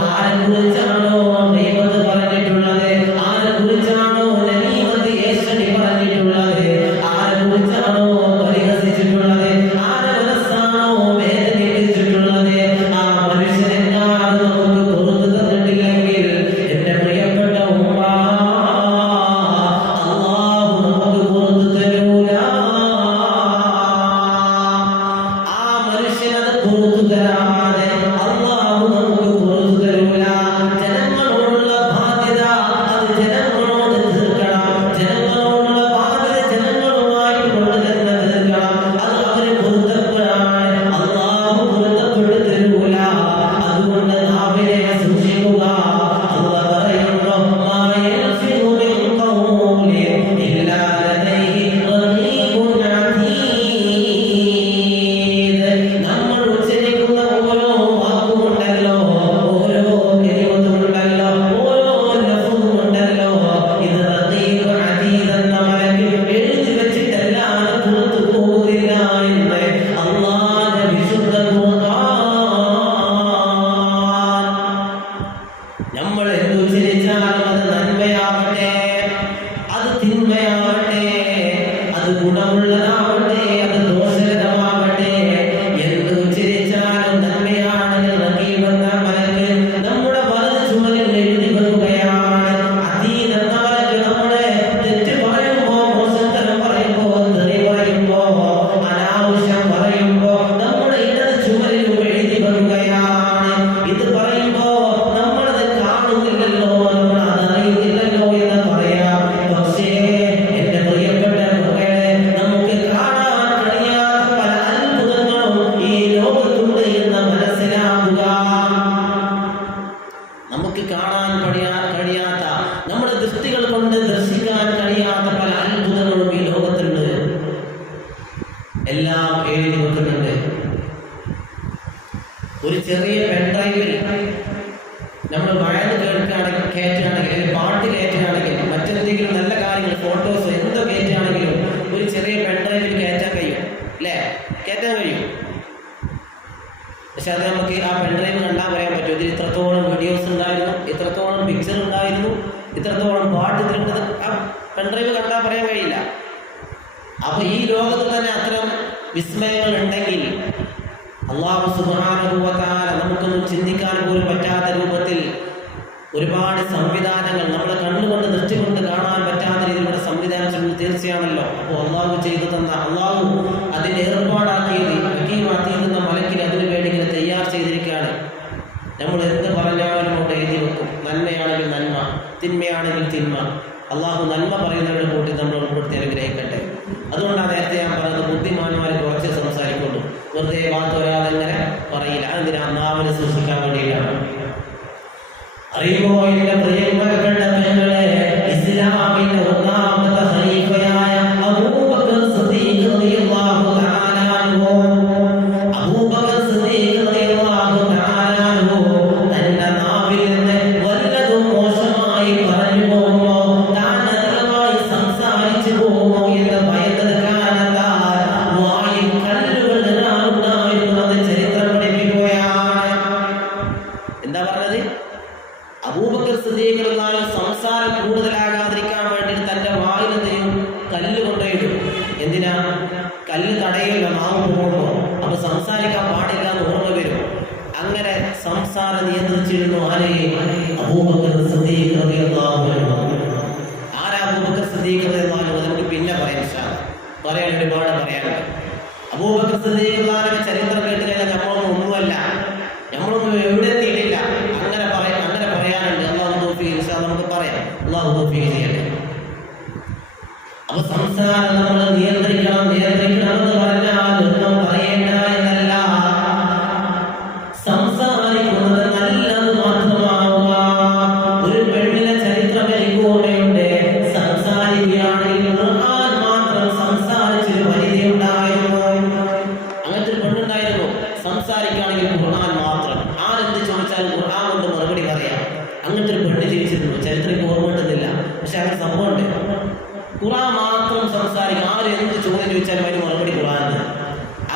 ആരെക്കുറിച്ചാണോ ദൈവത്ത് പറഞ്ഞിട്ടുള്ളത്, ആരെക്കുറിച്ചാണോ നബീവത്ത് യേശുനി പറഞ്ഞിട്ടുള്ളത്, ആരെക്കുറിച്ചാണോ പരിഹസിച്ചിട്ടുള്ളത്, ആരെ മനസ്സാണോ വേദനിപ്പിച്ചിട്ടുള്ളത്, ആ മനുഷ്യനെങ്ങാനും നമുക്ക് പുറത്തു തന്നിട്ടില്ലെങ്കിൽ എന്റെ പ്രിയപ്പെട്ട ഉമ്മ, അല്ലാഹു നമുക്ക് പുറത്തു തരൂല. ആ മനുഷ്യനത് പുറത്തു തരാതെ അല്ലാഹു നമുക്ക് പുറത്തു തരൂല. ജനങ്ങളോടുള്ള ബാധ്യത അത് ജനങ്ങളോട് തീർക്കണം. ജനങ്ങളോടുള്ള ബാധ്യത ജനങ്ങളുമായിട്ട് കൊണ്ട് തന്നെ തീർക്കണം. അത് അവര് പൊരുത്തപ്പെടാൻ അല്ലാഹു പൊരുത്തപ്പെട്ടു തരൂല. അതുകൊണ്ട് നാവിനെ സൂക്ഷിക്കുക. അല്ലാഹു പറയുന്നു, മാ യൽഫിദു മിൻ ഖൗലിൻ ഇല്ലാ ലദൈഹി റഖീബുൻ അതീദ്. നമ്മൾ ഉച്ചരിക്കുന്ന ഓരോ വാക്കുമുണ്ടല്ലോ, ഓരോ കലിമത്തുമുണ്ടല്ലോ, ഓരോ ലഫ്ളുമുണ്ടല്ലോ, ഇത് റഖീബുൻ അതീദ് എന്ന മലക്ക് എഴുതി വെച്ചിട്ടല്ലാതെ പുറത്തു പോകുന്നില്ല എന്ന് അല്ലാഹുവിന്റെ വിശുദ്ധ ഖുർആൻ. നമ്മൾ എന്ത് ഉച്ചരിച്ചാലും അത് നന്മയാവട്ടെ, അത് തിന്മയാവട്ടെ, അത് ഗുണമുള്ളതാവട്ടെ, അത് ദോഷകരമാവട്ടെ, എന്ത് ഉച്ചരിച്ചാലും നന്മയാണെങ്കിൽ റഖീബ് എന്ന മലക്ക് നമ്മുടെ വലത് ചുമലിൽ എഴുതി വെക്കുകയാണ്. അതീദ് എന്ന മലക്ക് നമ്മുടെ തെറ്റ് പറയുമ്പോ, മോശത്തരം പറയുമ്പോ, തെറി പറയുമ്പോ, അനാവശ്യം പറയുമ്പോ നമ്മുടെ ഇടത് ചുമലിലും എഴുതി വെക്കുകയാണ്. ഇത് പറയുമ്പോ നമ്മളത് കാണുന്നില്ലല്ലോ, നമ്മൾ അത് അറിയുന്നില്ലല്ലോ എന്ന് പറയാം. പക്ഷേ എന്റെ പ്രിയപ്പെട്ട മക്കളെ, നമുക്ക് കാണാൻ കഴിയാത്ത പല അത്ഭുതങ്ങളും ഈ ലോകത്തുണ്ട് എന്ന് മനസ്സിലാക്കുക. നമുക്ക് കാണാൻ കഴിയാത്ത, നമ്മുടെ ദൃഷ്ടികൾ കൊണ്ട് ദർശിക്കാൻ കഴിയാത്ത പല അത്ഭുതങ്ങളും ഈ ലോകത്തുണ്ട്. എല്ലാം എഴുതി വെക്കുന്നുണ്ട്. ഒരു ചെറിയ പെൻഡ്രൈവിൽ നമ്മൾ വയറ് കയറ്റുകയാണെങ്കിൽ, അല്ലെങ്കിൽ പാട്ട് കയറ്റുകയാണെങ്കിൽ, മറ്റെന്തെങ്കിലും നല്ല കാര്യങ്ങൾ, ഫോട്ടോസോ എന്തോ കയറ്റുകയാണെങ്കിലും ഒരു ചെറിയ പെൻഡ്രൈവിൽ കയറ്റാൻ കഴിയും, അല്ലേ? കയറ്റാൻ കഴിയും. പക്ഷെ അത് നമുക്ക് ആ പെൻഡ്രൈവ് കണ്ടാൽ ഇത്രത്തോളം പാട്ട് തിരുപ്പത് പെൺഡ്രൈവ് കണ്ടാൽ പറയാൻ കഴിയില്ല. അപ്പൊ ഈ ലോകത്ത് തന്നെ അത്തരം വിസ്മയങ്ങൾ ഉണ്ടെങ്കിൽ അല്ലാഹു സുബ്ഹാനഹു വ തആല നമുക്കൊന്നും ചിന്തിക്കാൻ പോലും പറ്റാത്ത രൂപത്തിൽ ഒരുപാട് സംവിധാനങ്ങൾ നമ്മുടെ കണ്ണുകൊണ്ട് ദൃഷ്ടി കൊണ്ട് കാണാൻ പറ്റാത്ത രീതിയിലുള്ള സംവിധാനം തീർച്ചയാണല്ലോ. അപ്പോൾ അള്ളാഹു ചെയ്തു തന്ന, അള്ളാഹു അതിന് ഏർപ്പാടാക്കിയത് ഹക്കീമാക്കിയിരുന്ന മലക്കിൽ അതിനു വേണ്ടി ഇങ്ങനെ തയ്യാർ ചെയ്തിരിക്കുകയാണ്. നമ്മൾ എന്ത് പറഞ്ഞാലും അവിടെ എഴുതി വെക്കും. നന്മയാണെങ്കിൽ നന്മ, തിന്മയാണെങ്കിൽ തിന്മ. അള്ളാഹു നന്മ പറയുന്നവരുടെ കൂട്ടി നമ്മൾ ഉൾപ്പെടുത്തി അനുഗ്രഹിക്കട്ടെ. അതുകൊണ്ടാണ് നേരത്തെ ഞാൻ പറഞ്ഞത്, ബുദ്ധിമാന്മാർ കുറച്ച് സംസാരിക്കുള്ളൂ, വെറുതെ വാർത്ത ഒരാളെങ്ങനെ പറയില്ല. അതിനാ നാവിനെ സൂക്ഷിക്കാൻ വേണ്ടിയിട്ടാണ്. അറിയുമോ എന്റെ പ്രിയപ്പെട്ട പെങ്ങളെ, ഇസ്ലാമിന്റെ ഒന്നാമത്തെ ഖലീഫയായ അബൂബക്കർ സിദ്ദീഖ് റളിയല്ലാഹു തആല അൻഹു, അബൂബക്കർ സിദ്ദീഖ് റളിയല്ലാഹു തആല അൻഹു തന്റെ നാവിൽ നിന്ന് വല്ലതും മോശമായി പറഞ്ഞു പോകുമോ, താൻ അധികമായി സംസാരിച്ചു പോകുമോ എന്ന് ഭയന്നത് കാരണത്താൽ വായിൽ കല്ലുകൾ ഇടാറുണ്ടായിരുന്നു. അത് ചരിത്രം പഠിപ്പിക്കുകയാണ്. എന്താ പറഞ്ഞത്? അബൂബക്കർ സിദ്ദീഖ് റളിയല്ലാഹു സംസാരം കൂടുതലാകാതിരിക്കാൻ വേണ്ടി തന്റെ വായിൽ കല്ല് കൊണ്ടുപോയിട്ടു. എന്തിനാ? കല്ല് തടയില്ല നാവ് പോകുമ്പോൾ, അപ്പൊ സംസാരിക്കാൻ പാടില്ല എന്ന് ഓർമ്മ വരും. അങ്ങനെ സംസാരം നിയന്ത്രിച്ചിരുന്നു ആരെ? അബൂബക്കർ സിദ്ദീഖ് റളിയല്ലാഹു അൻഹു. ആരാ അബൂബക്കർ സിദ്ദീഖ് റളിയല്ലാഹു അൻഹു? നമുക്ക് പിന്നെ പറയാം, പറയാൻ ഒരുപാട് പറയാനുണ്ട്. അബൂബക്കർ സിദ്ദീഖ് റളിയല്ലാഹു അൻഹു ചരിത്രം കേട്ടില്ല, നമ്മളൊന്നും ഒന്നുമല്ല, നമ്മളൊന്നും എവിടെ എത്തിയിട്ടില്ല. അങ്ങനെ പറയാനുണ്ട്. അല്ലാഹു തൗഫീഖ് നമുക്ക് പറയാം. അല്ലാഹു തൗഫീഖ് ചെയ്യട്ടെ. അപ്പൊ സംസാരം നമ്മൾ നിയന്ത്രിക്കണം എന്ന് പറഞ്ഞാൽ ഒന്നും പറയേണ്ട എന്നല്ല, സംസാരിക്കുന്നത് നല്ലത് മാത്രമാവുക. ഒരു പെണ്ണിന്റെ ചരിത്രം എനിക്ക് ഓർമ്മയുണ്ട്. സംസാരിക്കുകയാണെങ്കിൽ ഖുർആൻ മാത്രം സംസാരിച്ചൊരു പരിധി ഉണ്ടായിരുന്നു. അങ്ങനത്തെ ഒരു പെണ്ണുണ്ടായിരുന്നു. സംസാരിക്കുകയാണെങ്കിൽ ഖുർആൻ മാത്രം, ആരെന്ത് ചോദിച്ചാലും ഖുർആൻ കൊണ്ട് മറുപടി പറയാം. അങ്ങനത്തെ ഒരു പെണ്ണ് ജീവിച്ചിരുന്നു. ചരിത്രം ഓർമ്മ കിട്ടുന്നില്ല, പക്ഷെ അങ്ങനെ സംഭവമുണ്ട്. ഖുർആൻ മാത്രം സംസാരിക്കും, ആരും എന്ത് ചോദ്യം ചോദിച്ചാലും അതിന് മറുപടി ഖുർആൻ.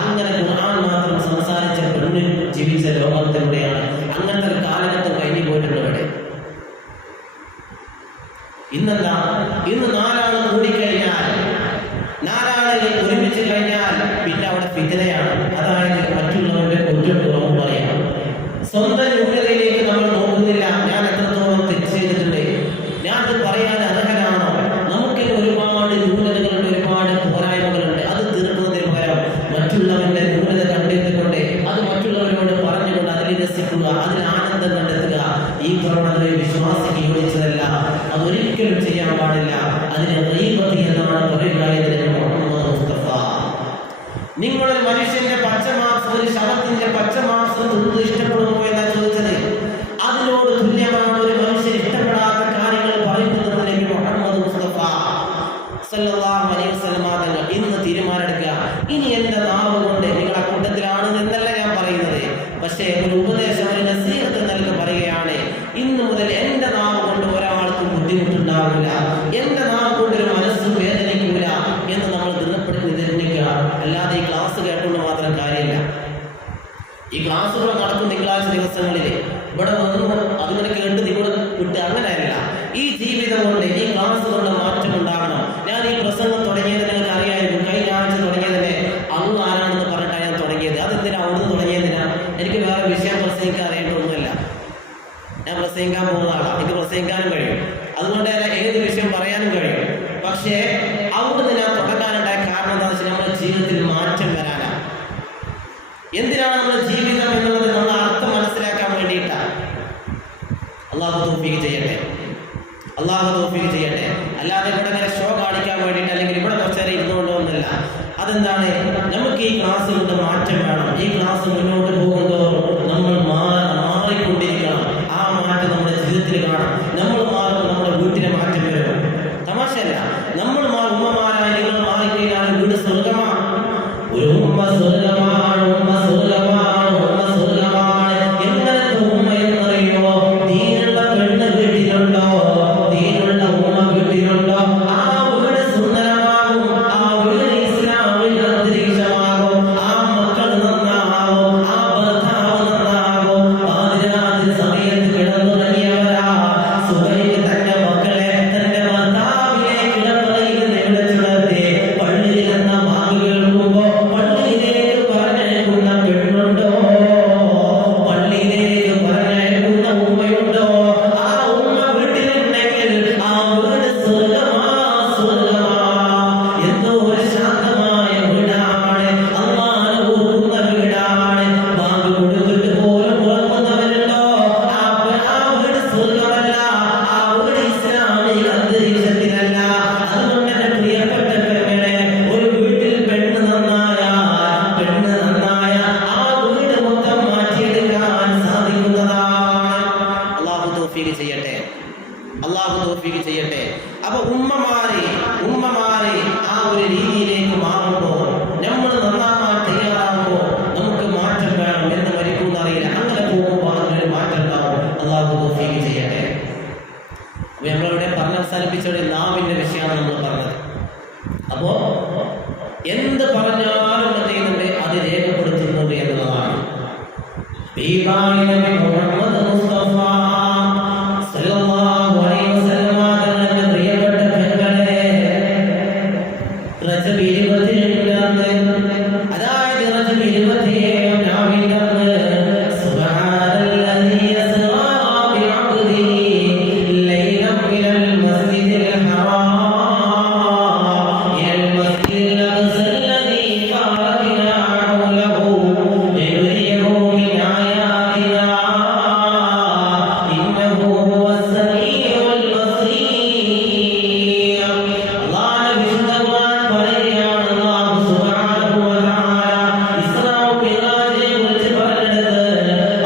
അങ്ങനെ ഖുർആൻ മാത്രം സംസാരിച്ച പെണ്ണ് ജീവിച്ച ലോകത്തിലൂടെയാണ്. അങ്ങനത്തെ ഒരു കാലഘട്ടം കഴിഞ്ഞു പോയിട്ടുണ്ട് ഇവിടെ. ഇന്നെന്താ? ഇന്ന് നാലാള് കൂടിക്കഴിഞ്ഞാൽ, നാലാളെ ഒരുമിച്ച് കഴിഞ്ഞാൽ പിന്നെ അവിടെ ഫിത്നയാണ്. അതായത് മറ്റുള്ളവരുടെ കുറ്റം കുറവ് പറയാം. സ്വന്തം ന്യൂനതയിലേക്ക് നമ്മൾ നോക്കുന്നില്ല. ഞാൻ എത്രത്തോളം തെറ്റ് ചെയ്തിട്ടുണ്ട്, ഞാൻ അത് പറയാൻ അർഹനാണോ? നമുക്ക് ഒരുപാട് ന്യൂനതകളുണ്ട്, ഒരുപാട് പോരായ്മകളുണ്ട്. അത് തീർക്കുന്നതിന് പകരം മറ്റുള്ളവരുടെ ന്യൂനത കണ്ടെത്തിക്കൊണ്ട് അത് മറ്റുള്ളവരോട് പറഞ്ഞുകൊണ്ട് അതിൽ രസിക്കുക, അതിൽ ആനന്ദം കണ്ടെത്തുക, ഈ പ്രവണതയെ വിശ്വാസിക്ക് യോജിച്ചതല്ല. അതൊരിക്കലും ചെയ്യാൻ പാടില്ല. അതിനെ ഗീബത്ത് എന്നാണ് പറയുക. മുഹമ്മദ് മുസ്തഫ, നിങ്ങളൊരു മനുഷ്യന്റെ പച്ചമാംസം, ഒരു ശവത്തിന്റെ പച്ചമാംസം തിന്ന് ഇഷ്ടപ്പെടുമോ എന്നാ ചോദിച്ചത്. അതിനോട് തുല്യമാണ് ഒരു മനുഷ്യൻ ഇഷ്ടപ്പെടാത്ത കാര്യങ്ങൾ പറയുന്നത് മുഹമ്മദ് മുസ്തഫ സല്ലല്ലാഹു അലൈഹി വസല്ലം തങ്ങൾ. ഇന്ന് തീരുമാനമെടുക്കുക, ഇനി എന്റെ നാവ് കൊണ്ട് നിങ്ങൾ ആ കൂട്ടത്തിലാണ് എന്നല്ല ഞാൻ പറയുന്നത്, പക്ഷേ ഒരു ഉപദേശം, ഒരു നസീഹത്ത് നൽകി പറയുകയാണ്. ഇന്ന് മുതൽ എന്റെ നാവ് കൊണ്ട് ഒരാൾക്കും ബുദ്ധിമുട്ടുണ്ടാവില്ല, എന്റെ നാവ് കൊണ്ട് ഒരു മനസ്സ് വേദനിക്കൂല എന്ന് നമ്മൾ ദൃഢപ്പെടുത്തി നിർമ്മിക്കുക. അല്ലാതെ ഈ ക്ലാസ് കേട്ടുകൊണ്ട് മാത്രം കാര്യമില്ല. ഈ ക്ലാസ്സുകൾ നടക്കും തിങ്കളാഴ്ച ദിവസങ്ങളിൽ. ഇവിടെ വന്നു അതിങ്ങനെ കേട്ട് നിങ്ങൾ വിട്ട് അങ്ങനെയല്ല. ഈ ജീവിതം കൊണ്ട്, ഈ ക്ലാസ് കൊണ്ട് മാറ്റം ഉണ്ടാകണം. ഞാൻ ഈ പ്രസംഗം തുടങ്ങിയത് നിങ്ങൾക്ക് അറിയായിരുന്നു. കഴിഞ്ഞ ആഴ്ച തുടങ്ങിയതിനെ അള്ളാഹ് ആരാണെന്ന് പറഞ്ഞിട്ടാണ് ഞാൻ തുടങ്ങിയത്. അതെന്തിനാ? അവിടുന്ന് തുടങ്ങിയതിനാ? എനിക്ക് വേറെ വിഷയം പ്രസംഗിക്കാൻ അറിയേണ്ടതൊന്നുമില്ല. ഞാൻ പ്രസംഗിക്കാൻ പോകുന്ന ആളാണ്, എനിക്ക് പ്രസംഗിക്കാനും കഴിയും, അതുകൊണ്ട് തന്നെ ഏത് വിഷയം പറയാനും കഴിയും. പക്ഷേ അവിടുന്ന് ഞാൻ തുടങ്ങാനുണ്ടായ കാരണം എന്താ വെച്ചാൽ നമ്മുടെ ജീവിതത്തിൽ മാറ്റം വരാനാണ്. എന്തിനാണ് നമ്മുടെ ജീവിതം എന്നുള്ളത് നമ്മൾ അർത്ഥം മനസ്സിലാക്കാൻ വേണ്ടിയിട്ടാണ്. അല്ലാഹു തൗഫീഖ് ചെയ്യട്ടെ, അല്ലാഹു തൗഫീഖ് ചെയ്യട്ടെ. അല്ലാതെ ഇവിടെ ഇങ്ങനെ ഷോ കാണിക്കാൻ വേണ്ടിയിട്ട് അല്ലെങ്കിൽ ഇവിടെ കുറച്ചേരം ഇരുന്നുകൊണ്ടൊന്നുമില്ല. അതെന്താണ്? നമുക്ക് ഈ ക്ലാസ് കൊണ്ട് മാറ്റം വേണം. ഈ ക്ലാസ് മുന്നോട്ട് പോകുമ്പോൾ നമ്മൾ മാറിക്കൊണ്ടിരിക്കണം. ആ മാറ്റം നമ്മുടെ ജീവിതത്തിൽ കാണാം. നമ്മൾ മാറുമ്പോൾ നമ്മുടെ വീട്ടിലെ മാറ്റം വരും. തമാശയല്ല. നമ്മൾ ഉമ്മമാരായ നിങ്ങൾ മാറിക്കഴിഞ്ഞാൽ വീട് സ്വർഗമാണ്. ഒരു ഉമ്മ സ്വർഗമാണ്, ഉമ്മ സ്വർഗമാണ്, ഉമ്മ സ്വർഗമാണ്. എങ്ങനത്തെ ഉമ്മ എന്നറിയോ? ദീനുള്ള പെണ്ണ് വീട്ടിലുണ്ടോ, ദീനുള്ള ഉമ്മ വീട്ടിലുണ്ടോ, ആ വീട് സുന്ദരമാകും, ആ വീട് ഇസ്ലാമിന്റെ അന്തരീക്ഷമാകും, ആ മക്കൾ നന്നാകും, ആ ഭർത്താവ് നന്നാകും, തൗഫീഖ് ചെയ്യട്ടെ, അള്ളാഹു തൗഫീഖ് ചെയ്യട്ടെ. അപ്പൊ ഉമ്മമാരെ ആ ഒരു രീതിയിലേക്ക് മാറുമ്പോൾ, നമ്മൾ നന്നാവാൻ തയ്യാറാകുമ്പോൾ നമുക്ക് മാറ്റം വേണം. എന്ന് മരിക്കും അറിയില്ല, അങ്ങനെ പോകുമ്പോൾ അതിനൊരു മാറ്റം ഉണ്ടാവും. അള്ളാഹു തൗഫീഖ് ചെയ്യട്ടെ. അപ്പൊ നമ്മളിവിടെ പറഞ്ഞ് അവസാനിപ്പിച്ചോടെ നാവിന്റെ വിഷയമാണ് നമ്മൾ പറഞ്ഞത്. അപ്പോ എന്ത് പറഞ്ഞാലും എന്ത് ചെയ്യുന്നുണ്ട്, അത് രേഖപ്പെടുത്തുന്നുണ്ട് എന്നുള്ളതാണ്. മുഹമ്മദ് മുസ്തഫ സല്ലല്ലാഹു അലൈഹി വസല്ലം തങ്ങളുടെ പ്രിയപ്പെട്ട പെങ്ങളെ, റജബ് 27 അതായത് റജബ് 27 നാവിന്റെ സുബ്ഹാനല്ലദീ യസ്റാ ബിഅബ്ദിഹി ലൈലൻ മിനൽ മസ്ജിദിൽ ഹറാം ഇലൽ മസ്ജിദിൽ അഖ്സ അല്ലദീ ബാറക്നാ ഹൗലഹു ലിനുരിയഹു മിൻ ആയാതിനാ ഇന്നഹു ഹുവസ് സമീഉൽ ബസീർ. അല്ലാഹുവിന്റെ വിശുദ്ധ ഖുർആൻ പറയുകയാണ്, അല്ലാഹു സുബ്ഹാനഹു വ തആല ഇസ്രാ മിഅ്റാജിനെ കുറിച്ച് പറഞ്ഞത്,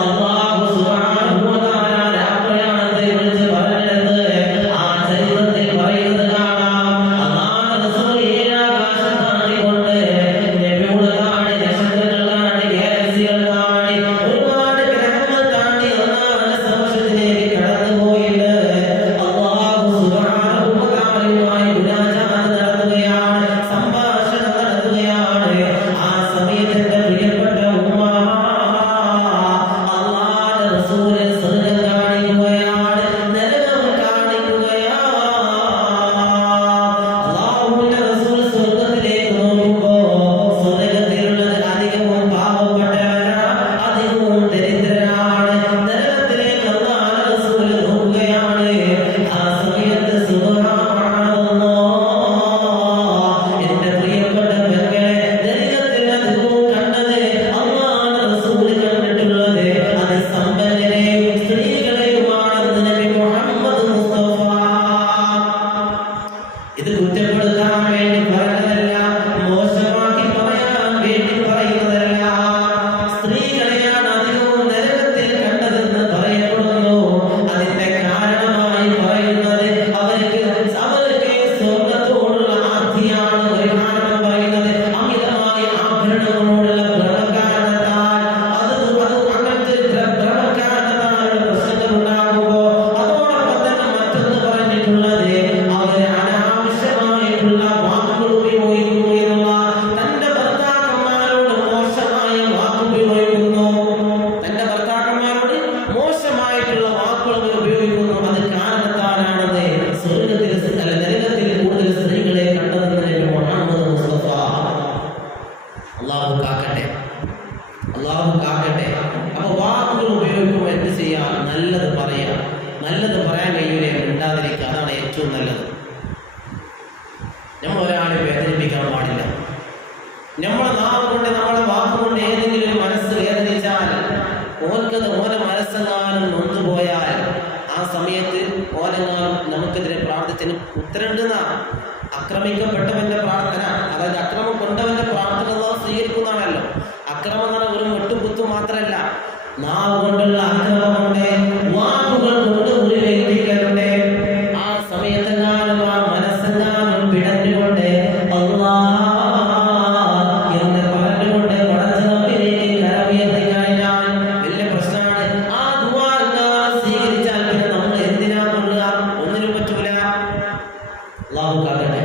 അല്ലാഹു സുബ്ഹാനഹു വ തആല രാത്രിയാണത്തെ കുറിച്ച് പറഞ്ഞത്. ആ ചരിത്രത്തിൽ പറയുന്നത് കാണാം, അല്ലാഹുവിന്റെ റസൂൽ ഏഴാകാശം താണ്ടിക്കൊണ്ട് നബിയുടെ താണ്ടി, നക്ഷത്രങ്ങൾ താണ്ടി, ഗാലക്സികൾ താണ്ടി, ഒരുപാട് ഗ്രഹങ്ങൾ താണ്ടി അല്ലാഹുവിന്റെ സമക്ഷത്തിലേക്ക് കടന്നുപോയിട്ട് അല്ലാഹു സുബ്ഹാനഹു വ തആലയുമായി മുനാജാത്ത് നടത്തുകയാണ്, സംഭാഷണം നടത്തുകയാണ്. ആ സമയത്ത് എന്റെ പ്രിയപ്പെട്ട ഉമ്മ അല്ലാഹുവിന്റെ റസൂൽ സ്വർഗ്ഗം കാണിക്കുകയാണ്, നരകം കാണിക്കുകയാണ്. അല്ലാഹുവിന്റെ റസൂൽ സ്വർഗ്ഗത്തിലേക്ക് നോക്കുമ്പോൾ സ്വർഗ്ഗത്തിലുള്ളത് അധികവും പാവപ്പെട്ടവരാണ്, അധികവും ദരിദ്രരാണ്. നരകത്തിലേക്ക് അല്ലാഹുവിന്റെ റസൂൽ നോക്കുകയാണ്. ആ സമയത്ത് സുബ്ഹാനല്ലാഹ്, എന്റെ പ്രിയപ്പെട്ട പെങ്ങളെ, നരകത്തിൽ അധികവും കണ്ടത്, അല്ലാഹുവിന്റെ റസൂൽ കണ്ടിട്ടുള്ളത് അത് സമ്പന്നരെയും സ്ത്രീകളെയുമാണെന്ന് നബി മുഹമ്മദ് മുസ്തഫ. ഇത് കുറ്റപ്പെടുത്താൻ വേണ്ടി പറഞ്ഞതല്ല, മോശമാക്കി പറയാൻ വേണ്ടി പറയുന്നതല്ല. സ്ത്രീകളെയാണ് അധികവും നരകത്തിൽ കണ്ടതെന്ന് പറയപ്പെടുന്നു. അതിന്റെ കാരണമായി പറയുന്നത് അവർക്ക് സ്വർഗത്തോടുള്ള ആർത്തിയാണ്. ഒരു കാരണം പറയുന്നത് അമിതമായ ആഭരണങ്ങളോടുള്ള ഭ്രമകാരണത്താൽ, അങ്ങനത്തെ ഭ്രമകാരണത്താലുള്ള പ്രശ്നങ്ങൾ ഉണ്ടാകുമ്പോൾ, അതോടൊപ്പം തന്നെ മറ്റൊന്ന് പറഞ്ഞിട്ടുള്ളത് അവർ അനാവശ്യമായിട്ടുള്ള വാക്കുകൾ ഉപയോഗിക്കുന്നു എന്നുള്ള, തന്റെ ഭർത്താക്കന്മാരോട് മോശമായ വാക്ക് ഉപയോഗിക്കുന്നു, തന്റെ ഭർത്താക്കന്മാരോട് മോശമായിട്ടുള്ള വാക്കുകൾ ഉപയോഗിക്കുന്നു. അത് കാരണത്താലാണത് സ്വർഗത്തിൽ അല്ല നരകത്തിൽ കൂടുതൽ സ്ത്രീകളെ കണ്ടതെന്ന് നബി മുഹമ്മദ് മുസ്തഫ. അല്ലാഹു കാക്കട്ടെ, അല്ലാഹു കാക്കട്ടെ. അപ്പൊ വാക്കുകൾ ഉപയോഗിക്കുമ്പോൾ എന്ത് ചെയ്യാം? നല്ലത് പറയാം. നല്ലത് പറയാൻ കഴിയൂലേ, മിണ്ടാതിരിക്കുക, അതാണ് ഏറ്റവും നല്ലത്. നമ്മൾ ഒരാളെ വേദനിപ്പിക്കാൻ പാടില്ല. നമ്മളെ നാവ് കൊണ്ട്, നമ്മളെ വാക്കുകൊണ്ട് ഏതെങ്കിലും ഒരു മനസ്സ് വേദനിച്ചാൽ, ഓനെ മനസ്സെങ്ങാനും നൊന്നുപോയാൽ, ആ സമയത്ത് ഓനെങ്ങാനും നമുക്കെതിരെ പ്രാർത്ഥിച്ചതിന് ഉത്തരണ്ടെന്നാ. ആക്രമിക്കപ്പെട്ടവന്റെ പ്രാർത്ഥന, അതായത് അക്രമം കൊണ്ടവന്റെ പ്രാർത്ഥന അല്ലാഹു സ്വീകരിക്കുന്നതാണല്ലോ. അക്രമം എന്ന് പറഞ്ഞാൽ ഒരു വെട്ടും കുത്തും മാത്രമല്ല, നാവ് കൊണ്ടുള്ള അക്രമമുണ്ട്, വാക്കുകൾ കൊണ്ട് ഒരു വ്യക്തികളുണ്ട്. ആ സമയത്തെങ്ങാനും ആ മനസ്സെങ്ങാനും പിടഞ്ഞുകൊണ്ട് അല്ലാഹ് എന്ന് പറഞ്ഞുകൊണ്ട് പടച്ചറബിലേക്ക് കരമുയർത്തി കഴിഞ്ഞാൽ വലിയ പ്രശ്നമാണ്. ആ ദുആ സ്വീകരിച്ചാൽ പിന്നെ നമ്മൾ എന്തിനാ കൊള്ളുക? ഒന്നിനും പറ്റൂല. അല്ലാഹു കാക്കട്ടെ.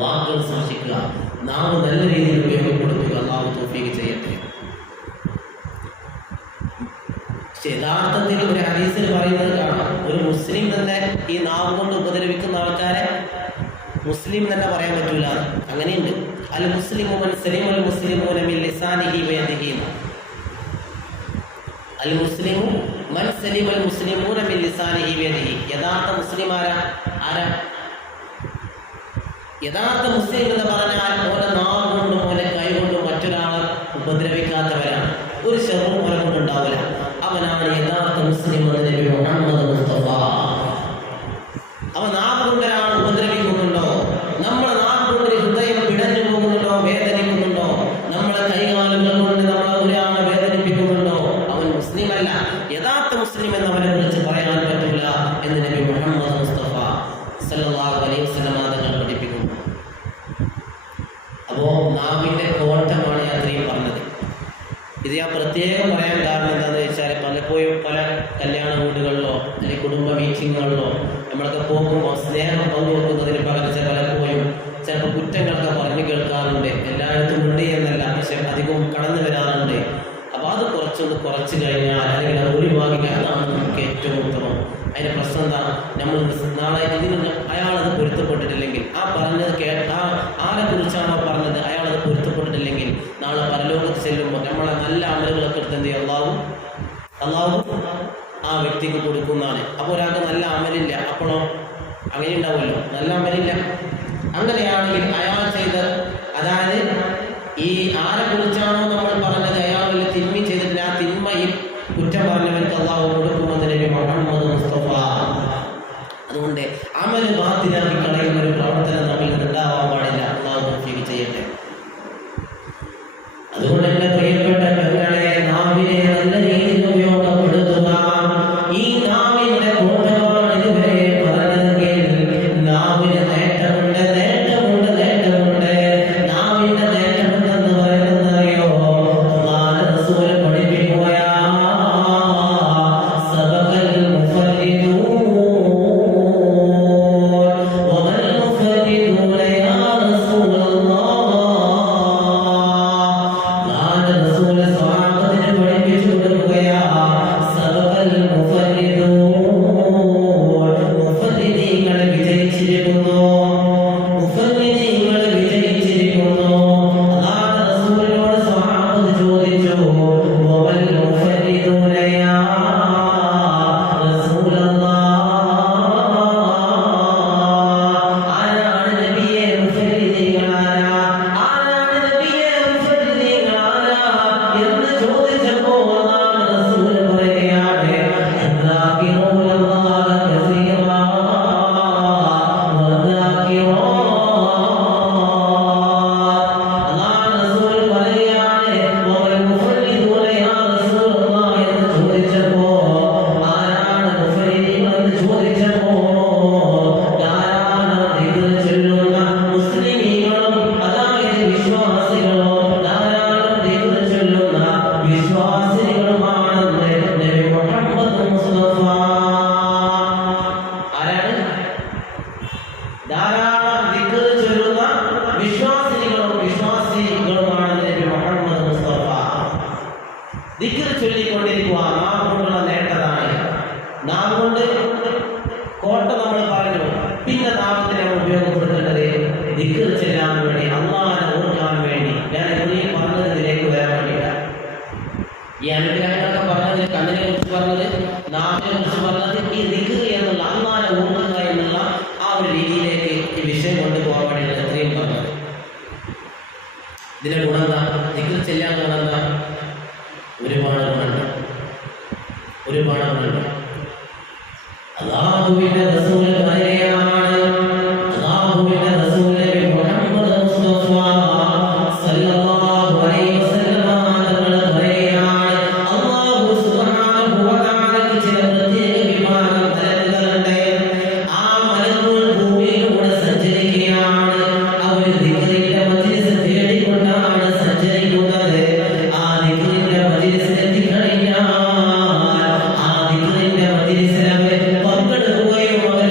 വാക്കുകൾ സൂക്ഷിക്കുക, നാം നല്ല രീതിയിൽ ഉപയോഗപ്പെടുത്തുക. അല്ലാഹു തൗഫീഖ് ചെയ്യട്ടെ. യഥാർത്ഥത്തിൽ ഒരു ഹദീസിൽ പറയുന്നത് കാണാം, ഒരു മുസ്ലിം തന്നെ ഈ നാവ് കൊണ്ട് ഉപദ്രവിക്കുന്ന ആൾക്കാരെ മുസ്ലിം തന്നെ പറയാൻ പറ്റൂല. അങ്ങനെയുണ്ട്. അൽ മുസ്ലിമു മൻ സലിമൽ മുസ്ലിമൂന മിൻ ലിസാനിഹി വയദിഹി. അൽ മുസ്ലിമു മൻ സലിമൽ മുസ്ലിമൂന മിൻ ലിസാനിഹി വയദിഹി. യഥാർത്ഥ മുസ്ലിം ആരാ? യഥാർത്ഥ മുസ്ലിം എന്ന് പറഞ്ഞാൽ ഓരോ നാവ് കൊണ്ടും ഓരോ കൈ കൊണ്ടും മറ്റൊരാളെ ഉപദ്രവിക്കാത്തവരാണ്. ഒരു ശബ്ദം ഓരോ കൊണ്ടുണ്ടാവില്ല. അവനാണ് യഥാർത്ഥ മുസ്ലിം എന്ന് നബി മുഹമ്മദ് മുസ്തഫ. അവൻ നാവ് കൊണ്ട് ഒരാൾ ഉപദ്രവിക്കുന്നുണ്ടോ? നമ്മളെ നാവ് കൊണ്ട് ഹൃദയം പിടഞ്ഞു പോകുന്നുണ്ടോ? വേദനിക്കുന്നുണ്ടോ? നമ്മളെ കൈകാലുകൾ കൊണ്ട് നമ്മളെ ഒരാളെ വേദനിപ്പിക്കുന്നുണ്ടോ? അവൻ മുസ്ലിം അല്ല. യഥാർത്ഥ മുസ്ലിം എന്ന് അവനെ കുറിച്ച് പറയാൻ എന്ന് നബി മുഹമ്മദ് മുസ്തഫ സല്ലല്ലാഹു അലൈഹി വസല്ലം തങ്ങൾ പഠിപ്പിക്കുന്നു. അപ്പോൾ നാവിൻ്റെ കോട്ടമാണ് ഞാൻ അത്രയും പറഞ്ഞത്. ഇത് ഞാൻ പ്രത്യേകം പറയാൻ കാരണം എന്താണെന്ന് വെച്ചാൽ പലപ്പോഴും പല കല്യാണ വീടുകളിലോ അല്ലെങ്കിൽ കുടുംബ മീറ്റിങ്ങുകളിലോ നമ്മളൊക്കെ പോകുമ്പോൾ സ്നേഹം പങ്കുവെക്കുന്നതിന് പകരം പലപ്പോഴും ചിലപ്പോൾ കുറ്റങ്ങളൊക്കെ പറഞ്ഞു കേൾക്കാറുണ്ട്. എല്ലായിടത്തും ഉണ്ട് എന്നല്ല, പക്ഷെ അധികവും കടന്നു വരാറുണ്ട്. അപ്പോൾ അത് കുറച്ച് കഴിഞ്ഞാൽ അല്ലെങ്കിൽ അത് ഒഴിവാക്കി അതാണ് നമുക്ക് ഏറ്റവും ഉത്തമം. അതിൻ്റെ പ്രശ്നം എന്താ, നമ്മൾ നാളെ ഇതിന് അയാളത് പൊരുത്തപ്പെട്ടിട്ടില്ലെങ്കിൽ, ആ പറഞ്ഞത് ആരെ കുറിച്ചാണോ പറഞ്ഞത് അയാളത് പൊരുത്തപ്പെട്ടിട്ടില്ലെങ്കിൽ നാളെ പരലോകത്ത് ചെല്ലുമ്പോൾ നമ്മളെ നല്ല അമലുകളൊക്കെ എടുത്ത് എന്ത് ചെയ്യും, അള്ളാഹു ആ വ്യക്തിക്ക് കൊടുക്കുന്നതാണ്. അപ്പോൾ ഒരാൾക്ക് നല്ല അമലില്ല, അപ്പോഴോ അങ്ങനെ ഉണ്ടാവുമല്ലോ, നല്ല അമലില്ല. അങ്ങനെയാണെങ്കിൽ അയാൾ ചെയ്ത്, അതായത് ഈ ആരെ കുറിച്ചാണോ നമ്മൾ പറഞ്ഞത് അയാൾ വല്ല തിന്മ ചെയ്തിട്ട് ആ തിന്മയിൽ കുറ്റം പറഞ്ഞവർക്ക് അള്ളാഹു കൊടുക്കുമെന്ന് നബി മുഹമ്മദ് മുസ്തഫ. അതുകൊണ്ട് അമല് ബാത്തിലാക്കി കളയുന്ന ഒരു പ്രവർത്തനം നമ്മിൽ ഉണ്ടാവാൻ പാടില്ല. അള്ളാഹു തൗഫീഖ് ചെയ്യട്ടെ. അതുകൊണ്ട് എന്റെ പ്രിയപ്പെട്ട പെങ്ങളെ, നാവിനെ നല്ല രീതിയിൽ ഉപയോഗപ്പെടുത്തുക. ഈ നാവിന്റെ കോട്ടമാണ് ഇതുവരെ പറഞ്ഞതെങ്കിൽ നാവിന് നേട്ടമുണ്ട്. നാവിന്റെ നേട്ടമുണ്ടെന്ന് പറയുന്നത് അറിയോ? അല്ലാഹുവിന്റെ റസൂൽ പഠിപ്പിക്കുകയാ, സബഖൽ മുഫരിദൂൻ വമൽ മുഫരിദൂന യാ റസൂലല്ലാഹ്. അല്ലാഹുവിന്റെ റസൂൽ സ്വഹാബത്തിനെ പഠിപ്പിച്ചു കൊടുക്കുകയാ, സബഖൽ മുഫരിദൂൻ, മുഫരിദീങ്ങൾ വിജയിച്ചിരിക്കുന്നു, മുഫരിദീങ്ങൾ വിജയിച്ചിരിക്കുന്നു. അല്ലാഹുവിന്റെ റസൂലിനോട് സ്വഹാബത്ത് ചോദിച്ചു, വമൽ മുഫരിദൂന യാ റസൂലല്ലാഹ്, ആരാണ് നബിയെ മുഫരിദീങ്ങൾ, ആരാണ് നബിയെ മുഫരിദീങ്ങൾ എന്ന് ചോദിച്ചപ്പോൾ അല്ലാഹുവിന്റെ റസൂൽ പറയുകയാണ്, അല്ലാഹുവിനല്ലാഹ കസീറാ വദാകിറാ. അല്ലാഹുവിന്റെ റസൂൽ പറയുകയാണ്, വമൽ മുഫരിദൂന യാ റസൂലല്ലാഹ് എന്ന് ചോദിച്ചപ്പോൾ, ആരാണ് മുഫരിദീങ്ങൾ എന്ന് ചോദിച്ചപ്പോൾ, ധാരാളം ദിക്ർ ചൊല്ലുന്ന മുസ്ലിമീങ്ങളും അതായത് വിശ്വാസികളും ധാരാളം ദിക്ർ ചൊല്ലുന്ന വിശ്വാസികളുമാണെന്ന് നബി മുഹമ്മദ് മുസ്തഫ. ആരാണ്? ധാരാളം ദിക്ർ ചൊല്ലുന്ന വിശ്വാസികളുമാണെന്ന് നബി മുഹമ്മദ് മുസ്തഫ. ദിക്ർ ചൊല്ലിക്കൊണ്ടിരിക്കുക നാം കൊണ്ടുള്ള നേട്ടതാണ്. നാം കൊണ്ട് കോട്ട നമ്മൾ പറഞ്ഞു. പിന്നെ നാമത്തിനെ നമ്മൾ ഉപയോഗപ്പെടുത്തേണ്ടത് ദിക്ർ ചെല്ലാൻ വേണ്ടി, അള്ളാഹുവിനെ ഓർക്കാൻ വേണ്ടി. ഞാൻ ഇത്രയും പറഞ്ഞതിലേക്ക് വരാൻ വേണ്ടിയിട്ടാണ്. ഈ അനുഗ്രഹങ്ങളൊക്കെ പറഞ്ഞത്, കണ്ണിനെ കുറിച്ച് പറഞ്ഞത്, നാമിനെ കുറിച്ച് പറഞ്ഞത്, ഈ ദിക്ർ എന്നുള്ള അള്ളാഹുവിനെ ഓർക്കുക എന്നുള്ള ആ ഒരു രീതിയിലേക്ക് ഈ വിഷയം കൊണ്ടുപോകാൻ വേണ്ടിയിട്ട് എത്രയും പറഞ്ഞത്. ഇതിന്റെ ഗുണം എന്താ? ദിക്ർ ചെല്ലാൻ ഗുണം എന്താ? ഒരുപാട് ഗുണമുണ്ട്. അല്ലാഹുവിന്റെ റസൂൽ പറയുകയാണ്, അല്ലാഹുവിന്റെ റസൂൽ നബി മുഹമ്മദ് മുസ്തഫ സല്ലല്ലാഹു അലൈഹി വസല്ലം തങ്ങൾ പറയുകയാണ്, അല്ലാഹു സുബ്ഹാനഹു വ തആലക്ക് ചില പ്രത്യേക വിഭാഗം മലക്കുകളുണ്ട്. ആ മലക്കുകൾ ഭൂമിയിലൂടെ സഞ്ചരിക്കുകയാണ്. അവർ ദിക്റിന്റെ മജ്‌ലിസ് തേടിക്കൊണ്ടാണ് സഞ്ചരിക്കുന്നത്. ആ ദിക്റിന്റെ മജ്‌ലിസിൽ എത്തിക്കഴിഞ്ഞാൽ ആ ദിക്റിന്റെ മജ്‌ലിസിൽ അവർ പങ്കെടുക്കുകയും അവർ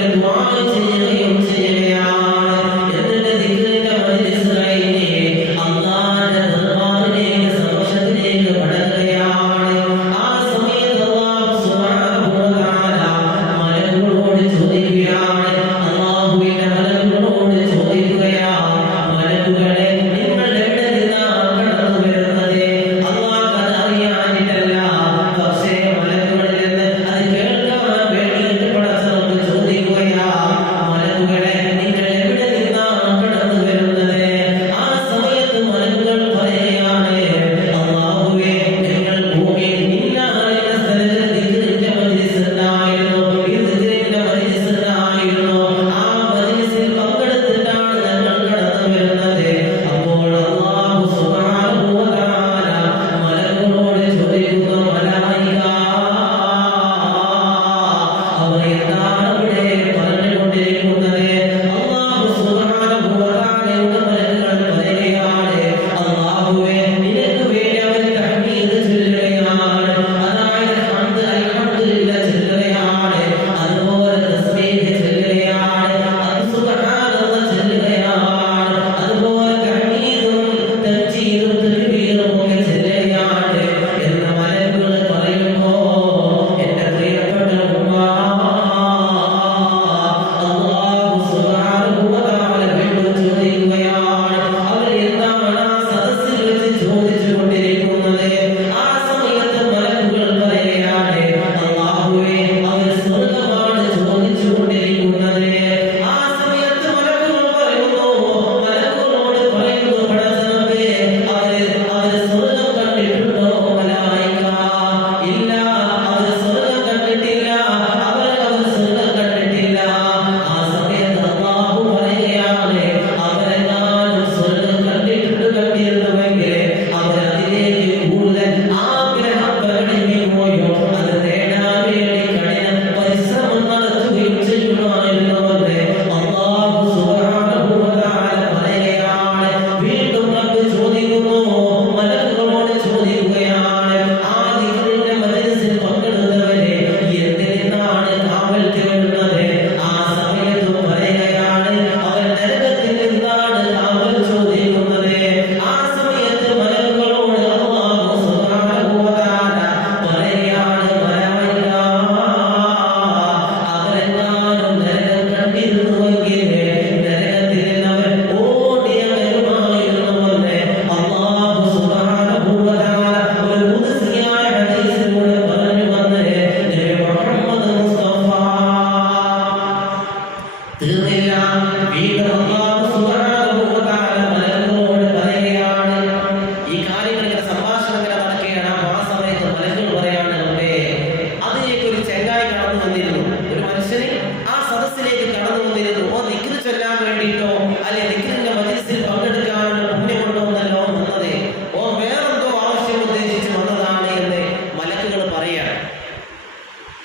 വന്നിരുന്നു. ഒരു മനുഷ്യന് ആ സദസ്സിലേക്ക് കടന്നു വന്നിരുന്നു. ഓ ദിക്ർ ചൊല്ലാൻ വേണ്ടിയിട്ടോ അല്ലെ ദിക്റിന്റെ മജ്‌ലിസിൽ പങ്കെടുക്കാനുള്ള പുണ്യം കൊണ്ടുവന്നല്ലോ വന്നത്, ഓ വേറെന്തോ ആവശ്യം ഉദ്ദേശിച്ച് വന്നതാണ് എന്ന് മലക്കുകൾ പറയാണ്.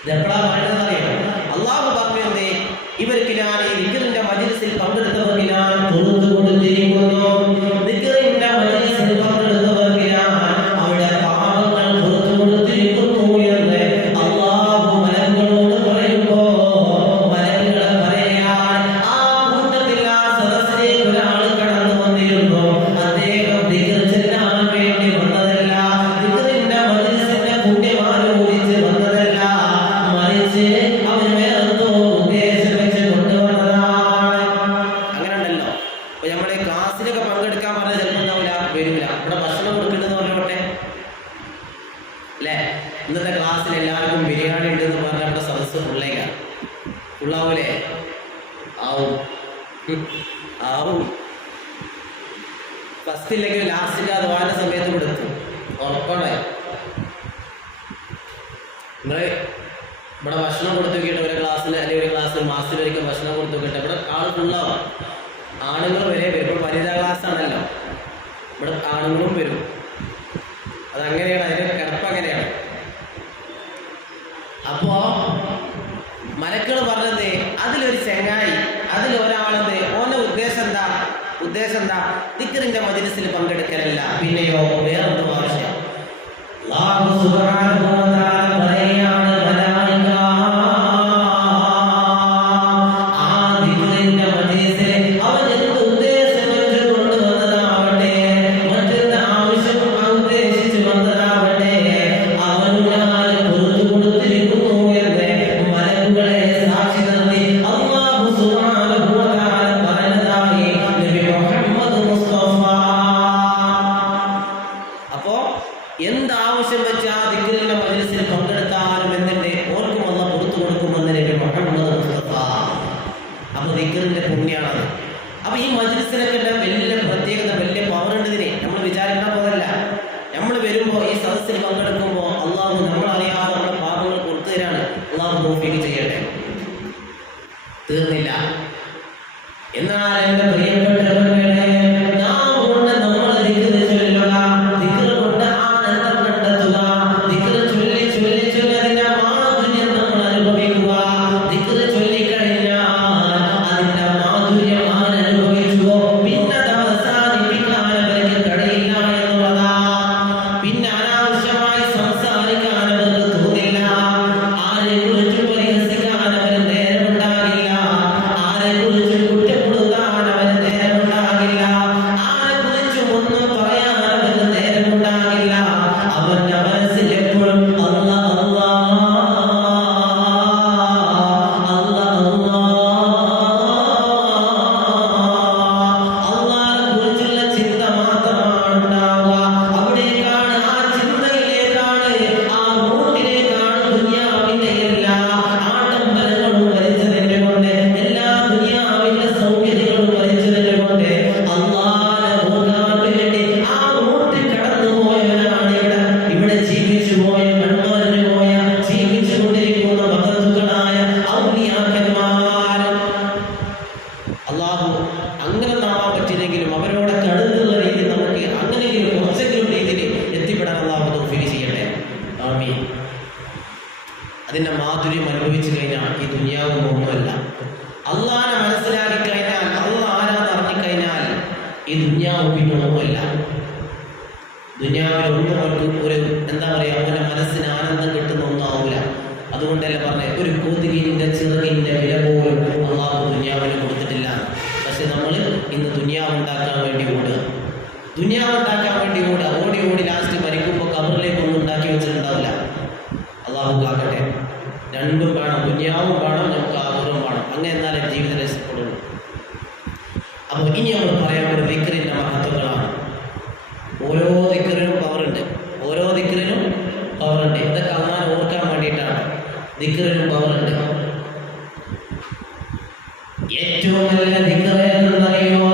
ഇതെപ്പോഴാ പറയുന്നതറിയോ? അള്ളാഹു പറഞ്ഞേ, ഇവർക്ക് ഞാൻ ഈ ദിക്റിന്റെ മജ്‌ലിസിൽ പങ്കെടുത്തവർക്ക് ഞാൻ പുറത്തു കൊടുത്തിരിക്കുന്നു. ദിക്റിന്റെ മജ്‌ലിസിൽ പങ്കെടുത്തവർക്ക് ഞാൻ അവിടെ പാപങ്ങൾ പുറത്തു കൊടുത്തിരിക്കുന്നു എന്ന് അള്ളാഹു മലക്കുകളോട് പറയുമ്പോ മലക്കുകൾ പറയാൻ ആ കൂട്ടത്തിൽ ആ സദസ്സിലേക്ക് ഒരാൾ കടന്നു വന്നിരുന്നു. അദ്ദേഹം ദിക്ർ ചെല്ലാൻ വേണ്ടി വന്നതല്ല, ദിക്റിന്റെ മജ്‌ലിസിന്റെ പുണ്യം ആലോചിച്ച് വന്നതല്ല, മറിച്ച് അവൻ വേറെന്തോ ഉദ്ദേശം വെച്ച് കൊണ്ടുവന്നതാണ്. അങ്ങനെ ഉണ്ടല്ലോ. അപ്പൊ നമ്മുടെ ക്ലാസ്സിലൊക്കെ പങ്കെടുക്കാൻ പറഞ്ഞാൽ ചിലപ്പോൾ ഉണ്ടാവില്ല, വരില്ല. ഇവിടെ ഭക്ഷണം കൊടുക്കണ്ടെന്ന് പറഞ്ഞോട്ടെ അല്ലേ? ഇന്നത്തെ ക്ലാസ്സിൽ എല്ലാവർക്കും ബിരിയാണി ഉണ്ടെന്ന് പറഞ്ഞാൽ നമ്മുടെ സദസ്സ് ഫുള്ളാവൂലേ? ആവും ആവും. ഫസ്റ്റ് ഇല്ലെങ്കിൽ ലാസ്റ്റിൽ അത് വാഴ സമയത്ത് കൊടുത്തു ഉറപ്പാണ്. നിങ്ങള് ഇവിടെ ഭക്ഷണം കൊടുത്തു നോക്കിയിട്ട് ഒരു ക്ലാസ്സിൽ അല്ലെങ്കിൽ ഒരു ക്ലാസ്സിൽ മാസത്തിലൊരിക്കൽ ഭക്ഷണം കൊടുത്തു നോക്കിയിട്ട് ഇവിടെ ആൾ ഫുള്ളാവും. ആണുങ്ങൾ വരെ വരും. ഇപ്പോൾ വനിതാ ക്ലാസ് ആണല്ലോ, ഇവിടെ ആണുങ്ങളും വരും. അതങ്ങനെയാണ്, അതിന്റെ കിടപ്പ് അങ്ങനെയാണ്. അപ്പോ മലക്കൾ പറഞ്ഞത് അതിലൊരു ചെങ്ങായി, അതിലൊരാളത് ഓന്റെ ഉദ്ദേശം എന്താ? ദിക്റിന്റെ മജ്‌ലിസിൽ പങ്കെടുക്കലല്ല, പിന്നെയോ വേറെന്തോ ആവശ്യം. അല്ലാഹു സുബ്ഹാനഹു വ തആല പറയാണ്, എന്താവശ്യം വെച്ച് ആ ദിക്റിന്റെ മജ്‌ലിസിൽ പങ്കെടുത്താലും എന്നിട്ട് ഓർക്കും അല്ലാഹു പുറത്തു കൊടുക്കുമെന്ന് നബി മുഹമ്മദ് മുസ്തഫ. അപ്പൊ ദിക്റിന്റെ പുണ്യമാണ്. അപ്പൊ ഈ മജ്‌ലിസിനൊക്കെ വലിയ പ്രത്യേകത, വലിയ പവർ ഉണ്ട് ഇതിന്. നമ്മൾ വിചാരിക്കുന്ന പോലല്ല. നമ്മൾ വരുമ്പോ ഈ സദസ്സിൽ പങ്കെടുക്കുമ്പോൾ അള്ളാഹു നമ്മളറിയാതെ നമ്മുടെ പാപങ്ങൾ കൊടുത്തു തരാണ്. അള്ളാഹു തൗഫീഖ് ചെയ്യട്ടെ. തീർന്നില്ല. എന്നാൽ എന്റെ പ്രിയപ്പെട്ടവരെ, നാം കൊണ്ട് നമ്മൾ ദിക്ർ ചൊല്ലുക, ദിക്ർ കൊണ്ട് ആനന്ദം കണ്ടെത്തുക, ദിക്ർ ചൊല്ലി ചൊല്ലി ചൊല്ലി അതിന്റെ മാധുര്യം നമ്മൾ അനുഭവിക്കുക. ദിക്ർ ചൊല്ലിക്കഴിഞ്ഞാൽ അതിന്റെ മാധുര്യം അനുഭവിച്ചുവോ പിന്നെ അത് അവസാനിപ്പിക്കാൻ അവർക്ക് കഴിയില്ല എന്നുള്ളതാ. പിന്നെ അനാവശ്യമായി സംസാരിക്കാൻ അവർക്ക് തോന്നില്ല, ആരെ കുറിച്ചും പരിഹസിക്കാൻ അവർ നേരമുണ്ടാകില്ല, ആരെ കുറിച്ചും കുറ്റപ്പെടുത്താൻ അവർ നേരമുണ്ടാകില്ല, ആരെ കുറിച്ചും ഒന്നും പറയാൻ അവർ നേരമുണ്ടാകില്ല. അവന്റെ മനസ്സിൽ എപ്പോഴും അല്ലാ അല്ലാ അല്ലാ അല്ലാഹുവിനെ കുറിച്ചുള്ള ചിന്ത മാത്രമാണ് ഉണ്ടാവുക. അവിടേക്കാണ്, ആ ചിന്തയിലേക്കാണ്, ആ മൂട്ടിലേക്കാണ് ദുനിയാവിന്റെ എല്ലാ ആഡംബരങ്ങളും വലിച്ചതിന്റെ കൊണ്ട്, എല്ലാ ദുനിയാവിന്റെ സൗകര്യങ്ങളും വലിച്ചതിന്റെ കൊണ്ട് അല്ലാഹുവിനെ ഓർക്കാൻ വേണ്ടി ആ മൂട്ടിൽ കടന്നു പോയവരാണ് ഇവിടെ ജീവിച്ചു പോയ, കണ്ണുറിഞ്ഞു പോയ, ജീവിച്ചു കൊണ്ടിരിക്കുന്ന മഹത്തുക്കളായ ഔലിയാക്കന്മാർ. അള്ളാഹു അങ്ങനെ നാമാൻ പറ്റില്ലെങ്കിലും അവരോടൊക്കെ അടുത്തുള്ള രീതിയിൽ നമുക്ക് അങ്ങനെയെങ്കിലും കുറച്ചെങ്കിലും രീതിയിൽ എത്തിപ്പെടാൻ അള്ളാഹു തൗഫീഖ് ചെയ്യട്ടെ. ആമീൻ. അതിന്റെ മാധുര്യം അനുഭവിച്ചു കഴിഞ്ഞാൽ ഈ ദുനിയാവ് ഒന്നുമല്ല. അള്ളാഹനെ മനസ്സിലാക്കി കഴിഞ്ഞാൽ, അള്ളാഹ് ആരാന്ന് അറിഞ്ഞിക്കഴിഞ്ഞാൽ ഈ ദുനിയാവ് പിന്നെ ഒന്നുമല്ല. ദുനിയാവിൽ ഒന്നും അവർക്ക് ഒരു എന്താ പറയാ, അവന്റെ മനസ്സിന് ആനന്ദം കിട്ടുന്ന ഒന്നും ആവില്ല. അതുകൊണ്ടല്ലേ പറഞ്ഞേ, ഒരു കൊതുകിന്റെ ചിറകിന്റെ വില പോലും അള്ളാഹു ദുനിയാവിന് കൊടുത്തിട്ടില്ല. പക്ഷെ നമ്മൾ ഇന്ന് ദുനിയാവ് ഉണ്ടാക്കാൻ വേണ്ടി ഓടുക, ഓടി ഓടി ലാസ്റ്റ് മരിക്കുമ്പോൾ കബറിലേക്ക് ഒന്നും ഉണ്ടാക്കി വെച്ചിട്ടുണ്ടാവില്ല. അള്ളാഹു കാക്കട്ടെ. രണ്ടും വേണം, ദുനിയാവും വേണം, നമുക്ക് ആഗ്രഹം വേണം. അങ്ങനെ എന്നാലേ ജീവിതം രക്ഷപ്പെടുള്ളൂ. അപ്പോൾ ഇനി നമ്മൾ പറയാൻ ഒരു ദിക്റിന്റെ മഹത്വങ്ങളാണ്. ഓരോ ദിക്റിനും പവറുണ്ട്. ഇതൊക്കെ അള്ളാഹനെ ഓർക്കാൻ വേണ്ടിയിട്ടാണ്. ദിക്റിനും പവറുണ്ട്. ഏറ്റവും നല്ല ദിക്ർ ഏതെന്നറിയോ?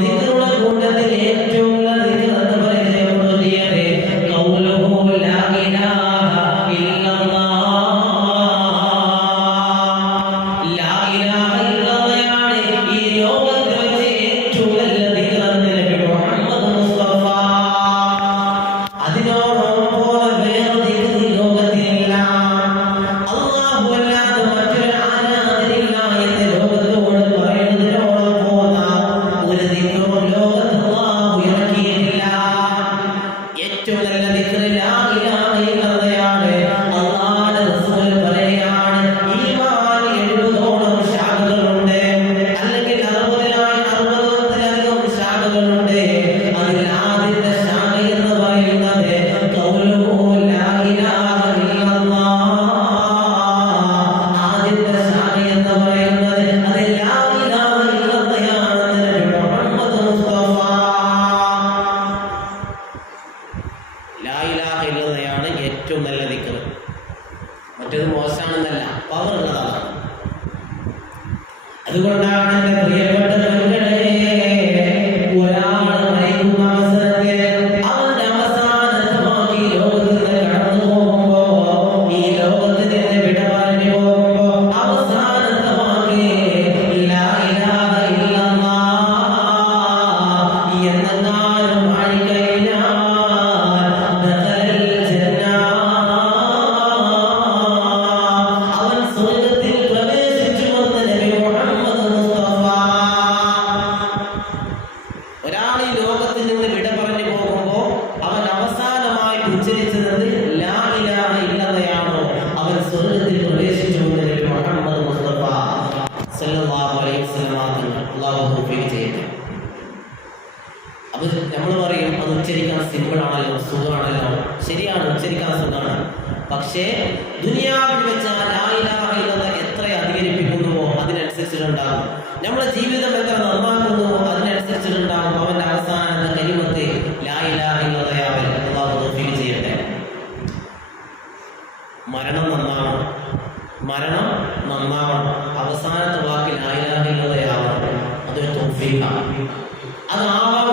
ദിക്റുകളുടെ കൂട്ടത്തിൽ ഏറ്റവും നല്ല ദിക്ർ എന്ന് പരിചയപ്പെടുത്തിയത് ഖൗലുഹു ലാ ഇലാഹ ഏറ്റവും നല്ല ദിക്ർ. മറ്റേത് മോശമാണെന്നല്ല, പവർ ഉള്ളതാണ്. അതുകൊണ്ടാണ് എൻ്റെ പ്രിയപ്പെട്ട മക്കളെ, ഒരാൾ മരിക്കുന്ന അവസരത്തിൽ അവന്റെ അവസാനമായി ലോകത്തിൽ നിന്ന് കടന്നു പോകുമ്പോ, ഈ ലോകത്തിൽ നിന്ന് വിട പറഞ്ഞു പോകുമ്പോ അവസാനമായി ലാ ഇലാഹ ഇല്ലല്ലാഹ് എന്നെങ്ങാനും പാടിക്കഴിഞ്ഞാൽ ദഖലൽ ജന്ന, അവൻ സ്വർഗ്ഗത്തിൽ പ്രവേശിച്ചുവെന്ന് നബി മുഹമ്മദ് മുസ്തഫ. ഒരാൾ ഈ ലോകത്തിൽ നിന്ന് വിട പറഞ്ഞു പോകുമ്പോ അവൻ അവസാനമായി ഉച്ചരിച്ചത് ലാ ഇലാഹ ഇല്ലല്ലയാണോ, അവൻ സ്വർഗ്ഗത്തിൽ പ്രവേശിച്ചുവെന്ന് നബി മുഹമ്മദ് മുസ്തഫ സല്ലല്ലാഹു അലൈഹി വസല്ലം തങ്ങൾ. അല്ലാഹു തൗഫീഖ് ചെയ്യട്ടെ. അത് നമ്മൾ പറയും അത് ഉച്ചരിക്കാൻ സിമ്പിൾ ആണല്ലോ, സുഖമാണല്ലോ. ശരിയാണ്, ഉച്ചരിക്കാൻ സുഖമാണ്. പക്ഷേ ദുനിയാവിൽ വെച്ച് ആ ലാ ഇലാഹ ഇല്ലല്ലാഹ് എത്ര അധികരിപ്പിക്കുന്നുവോ അതിനനുസരിച്ചിട്ടുണ്ടാകും. നമ്മുടെ ജീവിതം എത്ര നന്നാക്കുന്നുവോ അതിനനുസരിച്ചിട്ടുണ്ടാകും അവന്റെ അവസാനത്തെ കലിമത്ത് ലാ ഇലാഹ ഇല്ലല്ലാഹ് ആവൽ. അല്ലാഹു തൗഫീഖ് ചെയ്യട്ടെ. മരണം നന്നാവണം, മരണം നന്നാവണം. അവസാനത്തെ വാക്ക് ലാ ഇലാഹ ഇല്ലല്ലാഹ് ആവണം. അതൊരു തൗഫീഖാണ്. അതാവാൻ